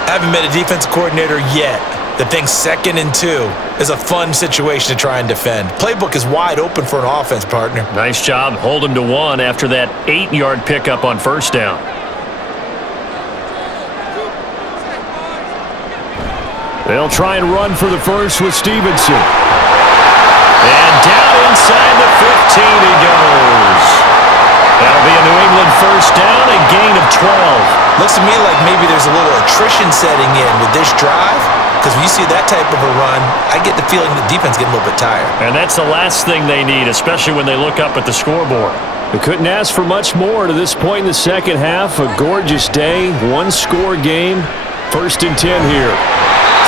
Haven't met a defensive coordinator yet that thinks 2nd and 2 is a fun situation to try and defend. Playbook is wide open for an offense, partner. Nice job. Hold him to 1 after that 8-yard pickup on first down. They'll try and run for the first with Stevenson. And down inside the 15 he goes. That'll be a New England first down, a gain of 12. Looks to me like maybe there's a little attrition setting in with this drive, because when you see that type of a run, I get the feeling the defense getting a little bit tired. And that's the last thing they need, especially when they look up at the scoreboard. They couldn't ask for much more to this point in the second half. A gorgeous day, one-score game. 1st and 10 here.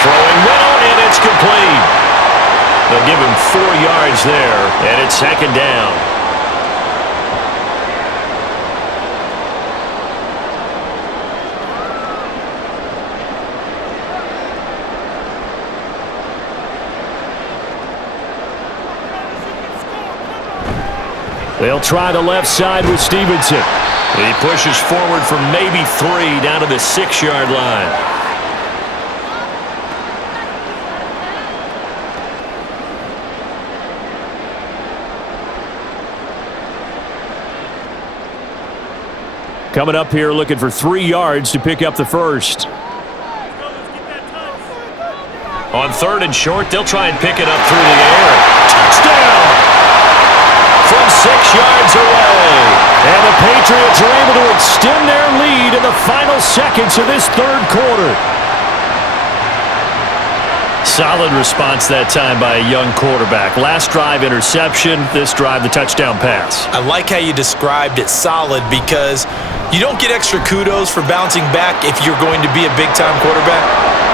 Throwing middle, and it's complete. They'll give him 4 yards there, and it's second down. They'll try the left side with Stevenson. He pushes forward for maybe 3 down to the 6-yard line. Coming up here looking for 3 yards to pick up the first. On 3rd and short, they'll try and pick it up through the air. Touchdown! From 6 yards away. And the Patriots are able to extend their lead in the final seconds of this third quarter. Solid response that time by a young quarterback. Last drive interception, this drive the touchdown pass. I like how you described it solid, because you don't get extra kudos for bouncing back if you're going to be a big-time quarterback.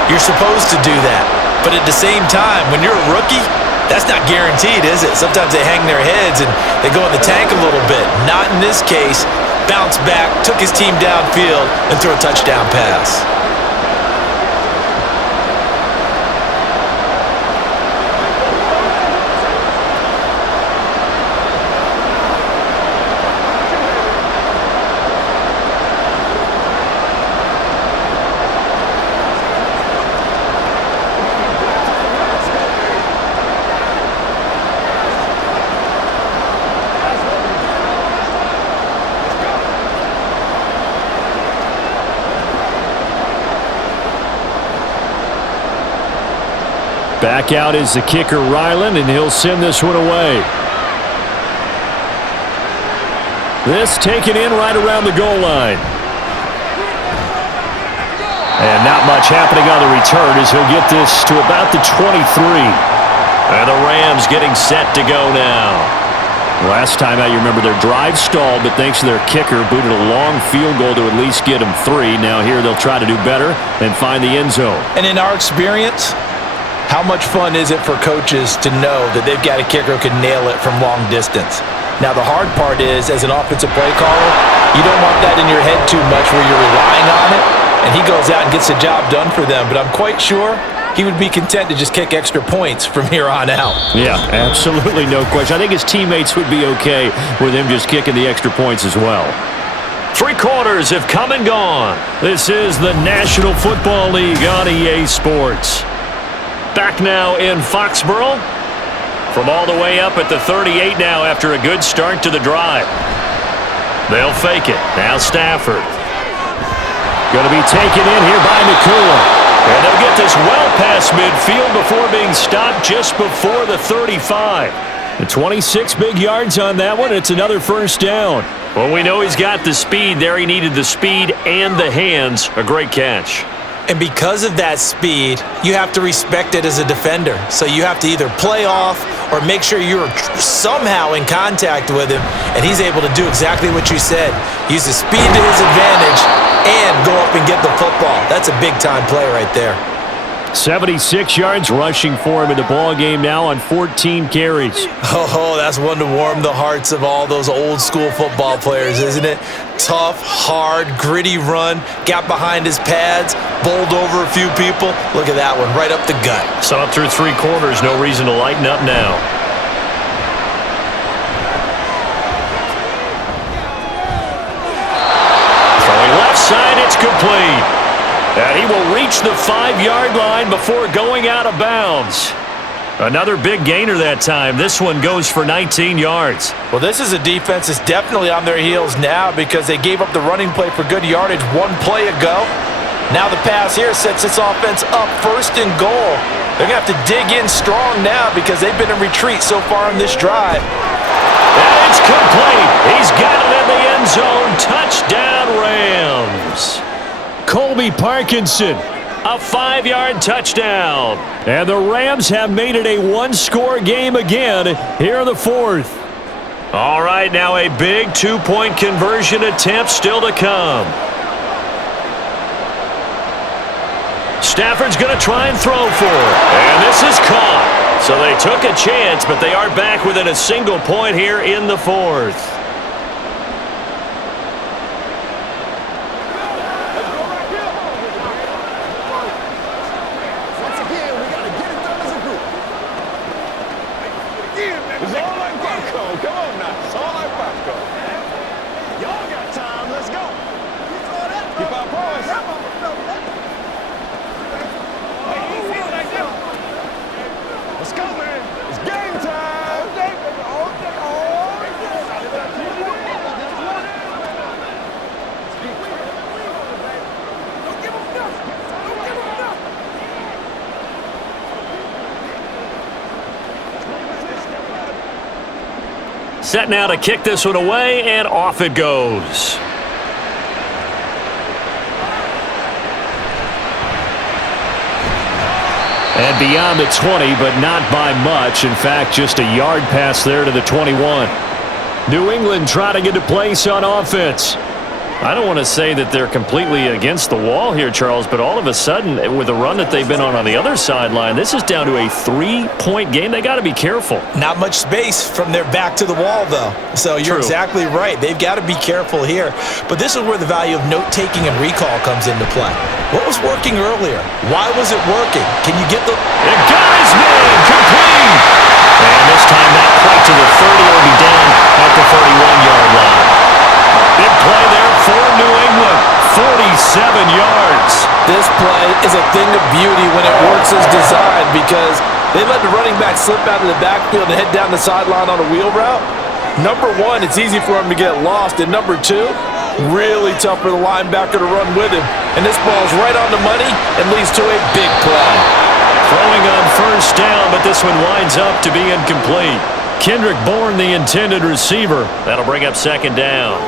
You're supposed to do that. But at the same time, when you're a rookie, that's not guaranteed, is it? Sometimes they hang their heads and they go in the tank a little bit. Not in this case. Bounced back, took his team downfield, and threw a touchdown pass. Back out is the kicker, Ryland, and he'll send this one away. This taken in right around the goal line. And not much happening on the return as he'll get this to about the 23. And the Rams getting set to go now. Last time out, you remember their drive stalled, but thanks to their kicker, booted a long field goal to at least get them 3. Now here they'll try to do better and find the end zone. And in our experience, how much fun is it for coaches to know that they've got a kicker who can nail it from long distance? Now, the hard part is, as an offensive play caller, you don't want that in your head too much where you're relying on it, and he goes out and gets the job done for them. But I'm quite sure he would be content to just kick extra points from here on out. Yeah, absolutely no question. I think his teammates would be okay with him just kicking the extra points as well. 3 quarters have come and gone. This is the National Football League on EA Sports. Back now in Foxborough. From all the way up at the 38 now after a good start to the drive. They'll fake it. Now Stafford. Going to be taken in here by Nakua. And they'll get this well past midfield before being stopped just before the 35. The 26 big yards on that one. It's another first down. Well, we know he's got the speed there. He needed the speed and the hands. A great catch. And because of that speed, you have to respect it as a defender. So you have to either play off or make sure you're somehow in contact with him, and he's able to do exactly what you said. Use the speed to his advantage and go up and get the football. That's a big-time play right there. 76 yards rushing for him in the ball game now on 14 carries. Oh, that's one to warm the hearts of all those old-school football players, isn't it? Tough, hard, gritty run, got behind his pads, bowled over a few people. Look at that one, right up the gut. So up through 3 quarters, no reason to lighten up now. Throwing left side, it's complete. And he will reach the 5-yard line before going out of bounds. Another big gainer that time. This one goes for 19 yards. Well, this is a defense that's definitely on their heels now because they gave up the running play for good yardage 1 play ago. Now the pass here sets this offense up 1st and goal. They're going to have to dig in strong now because they've been in retreat so far in this drive. And it's complete. He's got it in the end zone. Touchdown, Rams. Colby Parkinson, a 5-yard touchdown. And the Rams have made it a 1-score game again here in the 4th. All right, now a big 2-point conversion attempt still to come. Stafford's going to try and throw for it. And this is caught. So they took a chance, but they are back within a single point here in the 4th. Set now to kick this one away, and off it goes. And beyond the 20, but not by much. In fact, just a yard pass there to the 21. New England trying to get a place on offense. I don't want to say that they're completely against the wall here, Charles, but all of a sudden, with the run that they've been on the other sideline, this is down to a 3-point game. They got to be careful. Not much space from their back to the wall, though. So you're exactly right. They've got to be careful here. But this is where the value of note-taking and recall comes into play. What was working earlier? Why was it working? Can you get the... It got his man complete! And this time not quite to the 30. It'll be down at the 31-yard line. Big play there for New England. 47 yards. This play is a thing of beauty when it works as designed because they let the running back slip out of the backfield and head down the sideline on a wheel route. Number one, it's easy for him to get lost. And number two, really tough for the linebacker to run with him. And this ball's right on the money and leads to a big play. Throwing on first down, but this one winds up to be incomplete. Kendrick Bourne, the intended receiver. That'll bring up second down.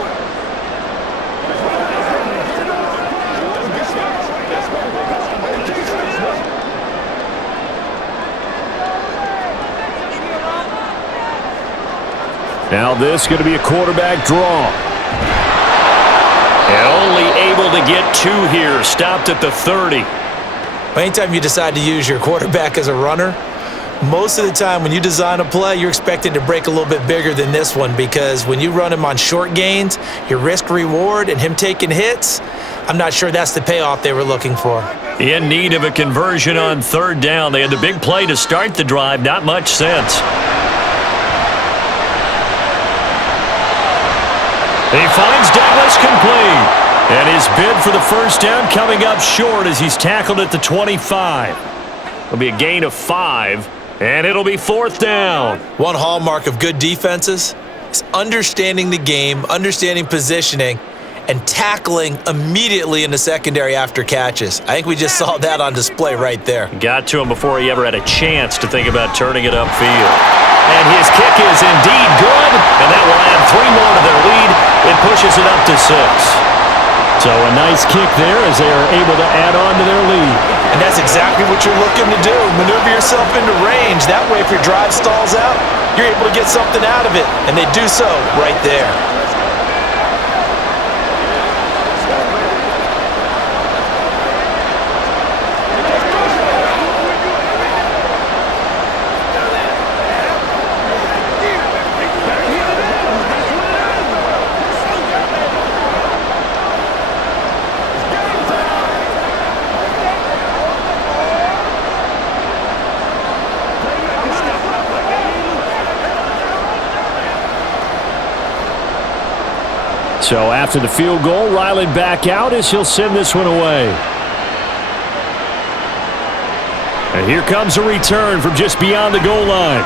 Now this is going to be a quarterback draw. And only able to get 2 here. Stopped at the 30. Anytime you decide to use your quarterback as a runner, most of the time when you design a play, you're expecting to break a little bit bigger than this one, because when you run him on short gains, your risk-reward and him taking hits, I'm not sure that's the payoff they were looking for. In need of a conversion on third down. They had the big play to start the drive. Not much sense. He finds Douglas complete. And his bid for the first down coming up short as he's tackled at the 25. It'll be a gain of 5, and it'll be fourth down. One hallmark of good defenses is understanding the game, understanding positioning, and tackling immediately in the secondary after catches. I think we just saw that on display right there. Got to him before he ever had a chance to think about turning it upfield. And his kick is indeed good, and that will add 3 more to their lead. It pushes it up to 6. So a nice kick there as they are able to add on to their lead. And that's exactly what you're looking to do. Maneuver yourself into range. That way, if your drive stalls out, you're able to get something out of it. And they do so right there. So after the field goal, Riley back out as he'll send this one away. And here comes a return from just beyond the goal line.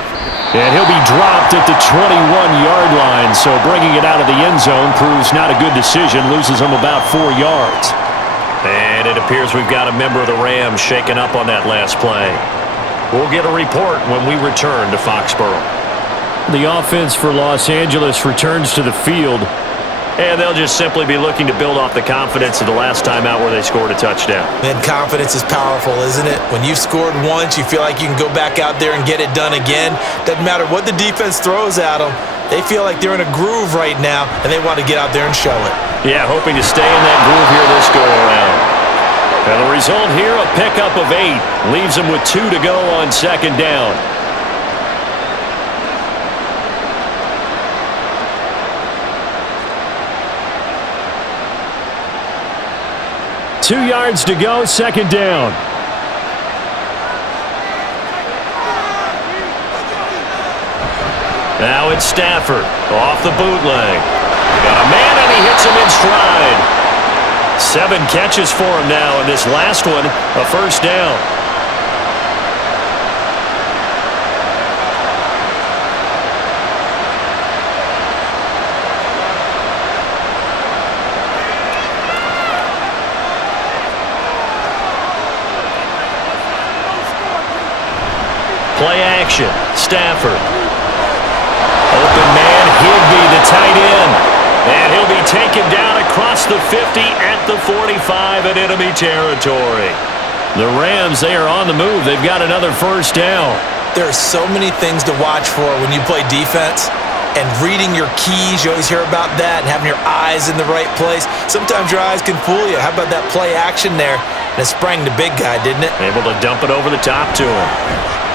And he'll be dropped at the 21-yard line, so bringing it out of the end zone proves not a good decision, loses him about 4 yards. And it appears we've got a member of the Rams shaken up on that last play. We'll get a report when we return to Foxborough. The offense for Los Angeles returns to the field. And they'll just simply be looking to build off the confidence of the last time out where they scored a touchdown. Man, confidence is powerful, isn't it? When you've scored once, you feel like you can go back out there and get it done again. Doesn't matter what the defense throws at them. They feel like they're in a groove right now, and they want to get out there and show it. Yeah, hoping to stay in that groove here this go-around. And the result here, a pickup of 8. Leaves them with 2 to go on second down. Two yards to go, second down. Now it's Stafford off the bootleg. Got a man and he hits him in stride. 7 catches for him now, and this last one, a first down. Play action. Stafford. Open man, Higbee, the tight end. And he'll be taken down across the 50 at the 45 in enemy territory. The Rams, they are on the move. They've got another first down. There are so many things to watch for when you play defense. And reading your keys, you always hear about that, and having your eyes in the right place. Sometimes your eyes can fool you. How about that play action there? And it sprang the big guy, didn't it? Able to dump it over the top to him.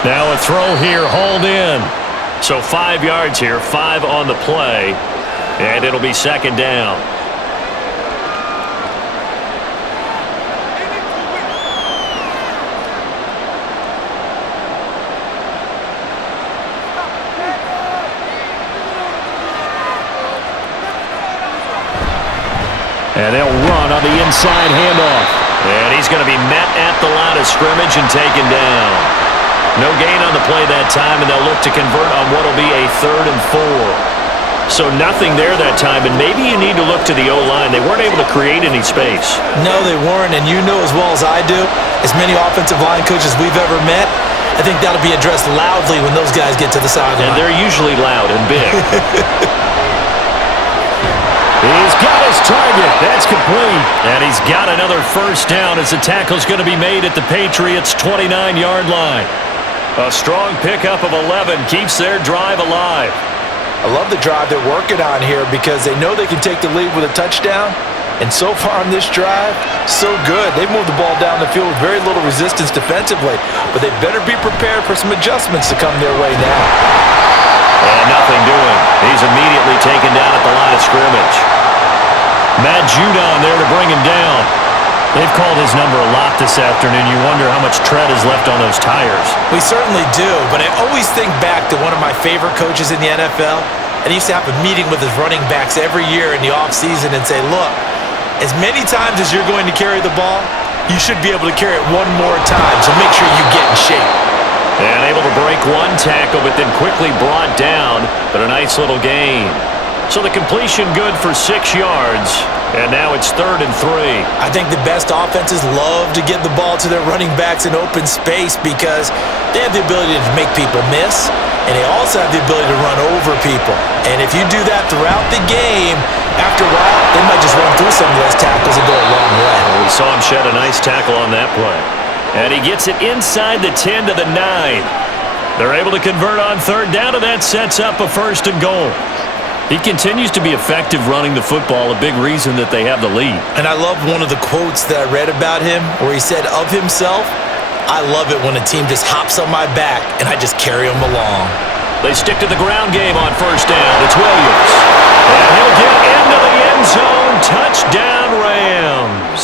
Now a throw here, hauled in. So 5 yards here, 5 on the play, and it'll be second down. And they'll run on the inside handoff. And he's going to be met at the line of scrimmage and taken down. No gain on the play that time, and they'll look to convert on what will be a 3rd and 4. So nothing there that time, and maybe you need to look to the O-line. They weren't able to create any space. No, they weren't, and you know as well as I do, as many offensive line coaches we've ever met, I think that'll be addressed loudly when those guys get to the sideline. And they're usually loud and big. He's got his target. That's complete. And he's got another first down as the tackle's going to be made at the Patriots' 29-yard line. A strong pickup of 11 keeps their drive alive. I love the drive they're working on here because they know they can take the lead with a touchdown. And so far on this drive, so good. They've moved the ball down the field with very little resistance defensively. But they better be prepared for some adjustments to come their way now. And nothing doing. He's immediately taken down at the line of scrimmage. Matt Judon there to bring him down. They've called his number a lot this afternoon. You wonder how much tread is left on those tires. We certainly do, but I always think back to one of my favorite coaches in the NFL. And he used to have a meeting with his running backs every year in the offseason and say, look, as many times as you're going to carry the ball, you should be able to carry it one more time, so make sure you get in shape. And able to break one tackle, but then quickly brought down, but a nice little gain. So the completion good for 6 yards, and now it's 3rd and 3. I think the best offenses love to get the ball to their running backs in open space because they have the ability to make people miss, and they also have the ability to run over people. And if you do that throughout the game, after a while, they might just run through some of those tackles and go a long way. We saw him shed a nice tackle on that play. And he gets it inside the 10 to the 9. They're able to convert on 3rd down, and that sets up a 1st and goal. He continues to be effective running the football, a big reason that they have the lead. And I love one of the quotes that I read about him where he said of himself, I love it when a team just hops on my back and I just carry them along. They stick to the ground game on 1st down. It's Williams. And he'll get into the end zone. Touchdown, Rams.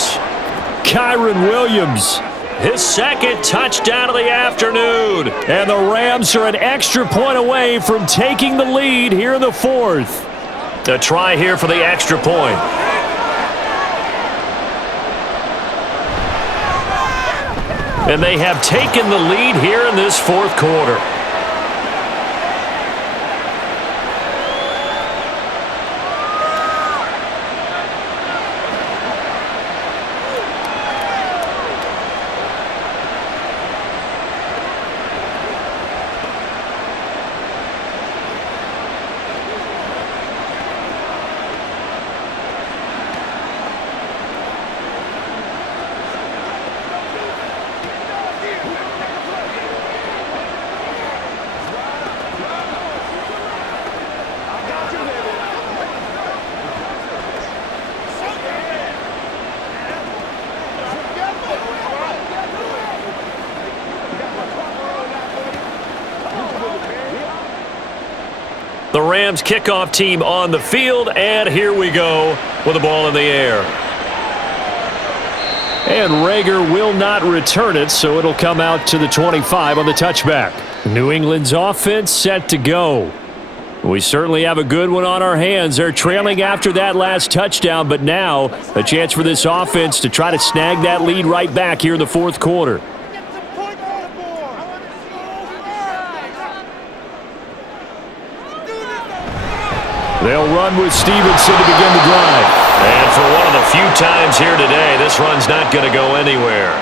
Kyron Williams. His 2nd touchdown of the afternoon. And the Rams are an extra point away from taking the lead here in the 4th. A try here for the extra point. And they have taken the lead here in this 4th quarter. The Rams kickoff team on the field, and here we go with the ball in the air. And Rager will not return it, so it'll come out to the 25 on the touchback. New England's offense set to go. We certainly have a good one on our hands. They're trailing after that last touchdown, but now a chance for this offense to try to snag that lead right back here in the 4th quarter. They'll run with Stevenson to begin the drive. And for one of the few times here today, this run's not going to go anywhere.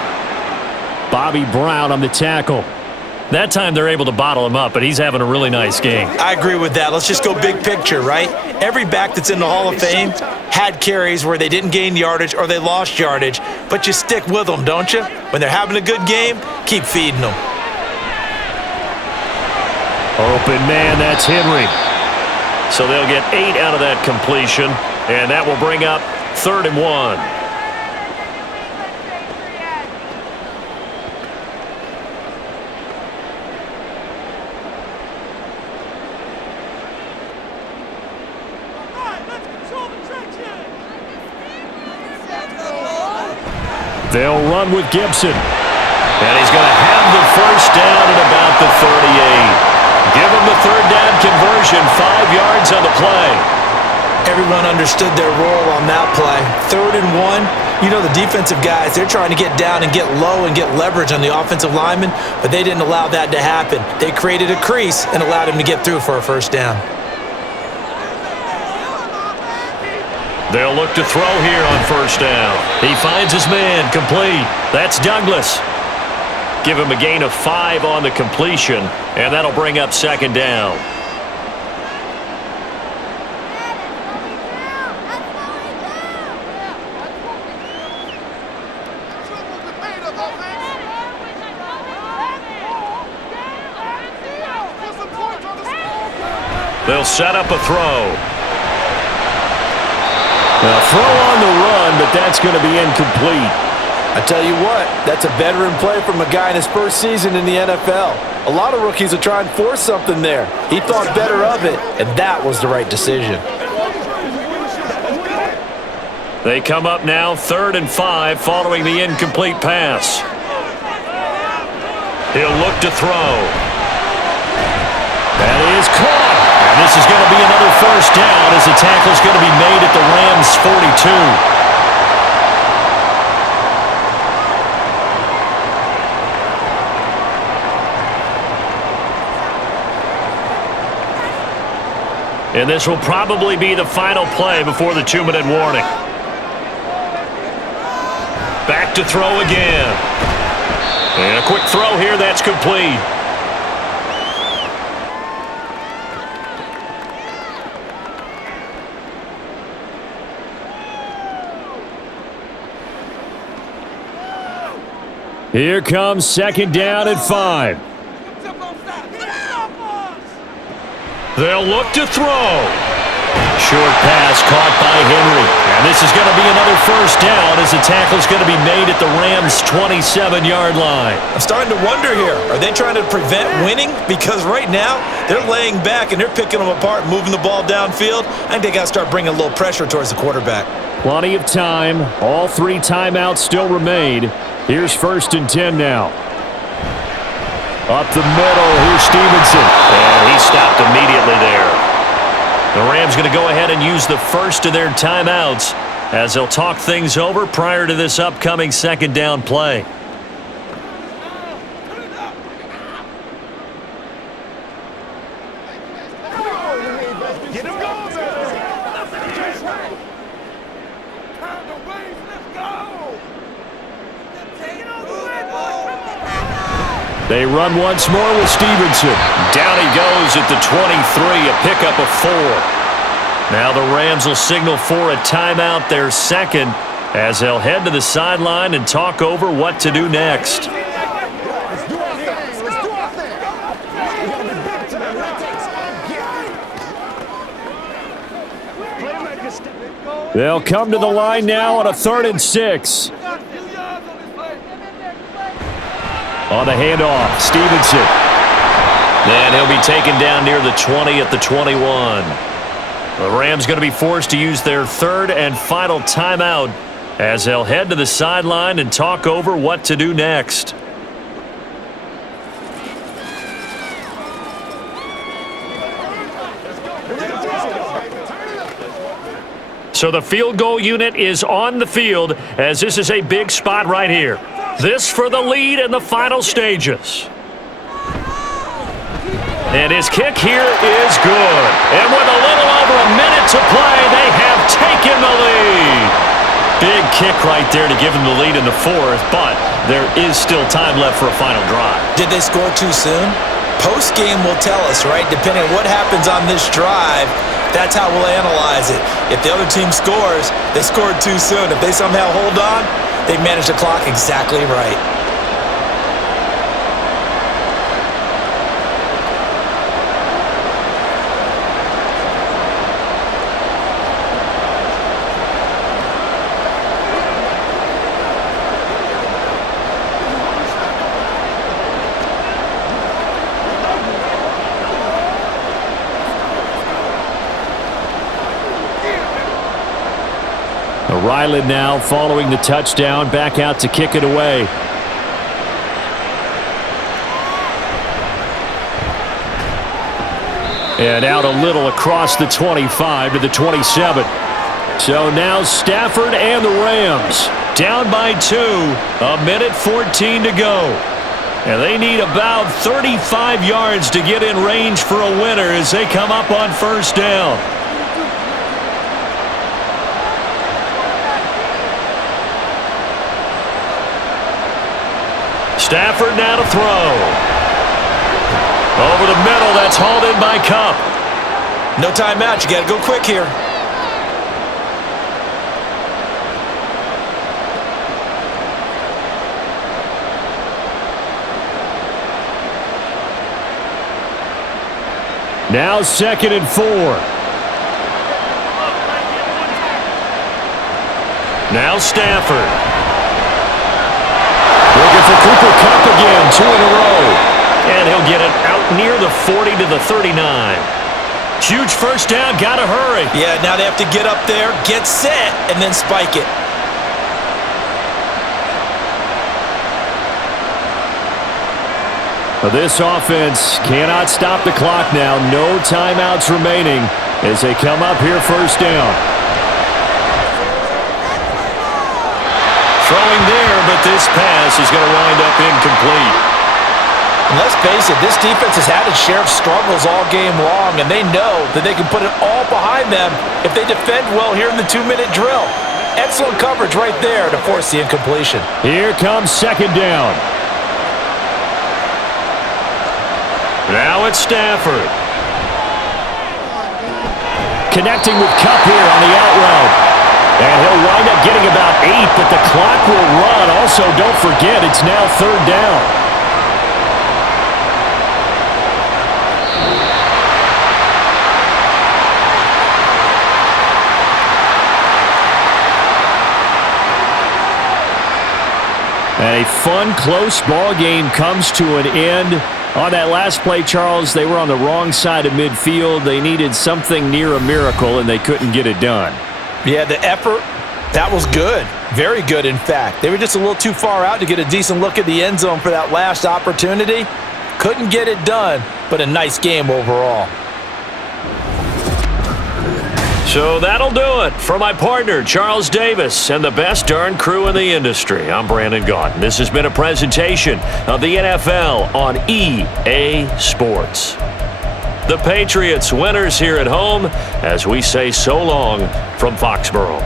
Bobby Brown on the tackle. That time they're able to bottle him up, but he's having a really nice game. I agree with that. Let's just go big picture, right? Every back that's in the Hall of Fame had carries where they didn't gain yardage or they lost yardage, but you stick with them, don't you? When they're having a good game, keep feeding them. Open man, that's Henry. So they'll get 8 out of that completion, and that will bring up 3rd and 1. They'll run with Gibson. And he's going to have the first down at about the 38. Give him the 3rd down conversion, 5 yards on the play. Everyone understood their role on that play. 3rd and 1. You know the defensive guys, they're trying to get down and get low and get leverage on the offensive lineman, but they didn't allow that to happen. They created a crease and allowed him to get through for a first down. They'll look to throw here on first down. He finds his man, complete. That's Douglas. Give him a gain of 5 on the completion, and that'll bring up second down. They'll set up a throw. A throw on the run, but that's going to be incomplete. I tell you what, that's a veteran play from a guy in his first season in the NFL. A lot of rookies will try and force something there. He thought better of it, and that was the right decision. They come up now 3rd and 5 following the incomplete pass. He'll look to throw. That is caught. And this is going to be another first down as the tackle's going to be made at the Rams' 42. And this will probably be the final play before the 2-minute warning. Back to throw again. And a quick throw here, that's complete. Here comes second down and 5. They'll look to throw. Short pass caught by Henry. And this is going to be another first down as the tackle's going to be made at the Rams' 27-yard line. I'm starting to wonder here, are they trying to prevent winning? Because right now, they're laying back and they're picking them apart, moving the ball downfield. I think they got to start bringing a little pressure towards the quarterback. Plenty of time. All 3 timeouts still remain. Here's 1st and 10 now. Up the middle, here's Stevenson. And he stopped immediately there. The Rams going to go ahead and use the first of their timeouts as they'll talk things over prior to this upcoming second down play. They run once more with Stevenson. Down he goes at the 23, a pickup of 4. Now the Rams will signal for a timeout, their second, as they'll head to the sideline and talk over what to do next. They'll come to the line now on a 3rd and 6. On the handoff, Stevenson. Then he'll be taken down near the 20 at the 21. The Rams going to be forced to use their 3rd and final timeout as they'll head to the sideline and talk over what to do next. So the field goal unit is on the field as this is a big spot right here. This for the lead in the final stages. And his kick here is good. And with a little over a minute to play, they have taken the lead. Big kick right there to give them the lead in the 4th, but there is still time left for a final drive. Did they score too soon? Post-game will tell us, right? Depending on what happens on this drive, that's how we'll analyze it. If the other team scores, they scored too soon. If they somehow hold on, they managed the clock exactly right. Ryland now following the touchdown, back out to kick it away. And out a little across the 25 to the 27. So now Stafford and the Rams down by 2, a minute 14 to go. And they need about 35 yards to get in range for a winner as they come up on first down. Stafford now to throw. Over the middle, that's hauled in by Cup. No timeout. You got to go quick here. Now 2nd and 4. Now Stafford. Looking for Cooper Kupp again, 2 in a row. And he'll get it out near the 40 to the 39. Huge first down, gotta hurry. Yeah, now they have to get up there, get set, and then spike it. This offense cannot stop the clock now. No timeouts remaining as they come up here first down. Throwing there, but this pass is going to wind up incomplete. And let's face it, this defense has had its share of struggles all game long, and they know that they can put it all behind them if they defend well here in the 2-minute drill. Excellent coverage right there to force the incompletion. Here comes 2nd down. Now it's Stafford. Connecting with Kupp here on the out route. And he'll wind up getting about 8, but the clock will run. Also, don't forget, it's now 3rd down. And a fun, close ball game comes to an end. On that last play, Charles, they were on the wrong side of midfield. They needed something near a miracle, and they couldn't get it done. Yeah, the effort, that was good. Very good, in fact. They were just a little too far out to get a decent look at the end zone for that last opportunity. Couldn't get it done, but a nice game overall. So that'll do it for my partner, Charles Davis, and the best darn crew in the industry. I'm Brandon Gaudin. This has been a presentation of the NFL on EA Sports. The Patriots winners here at home as we say so long from Foxborough.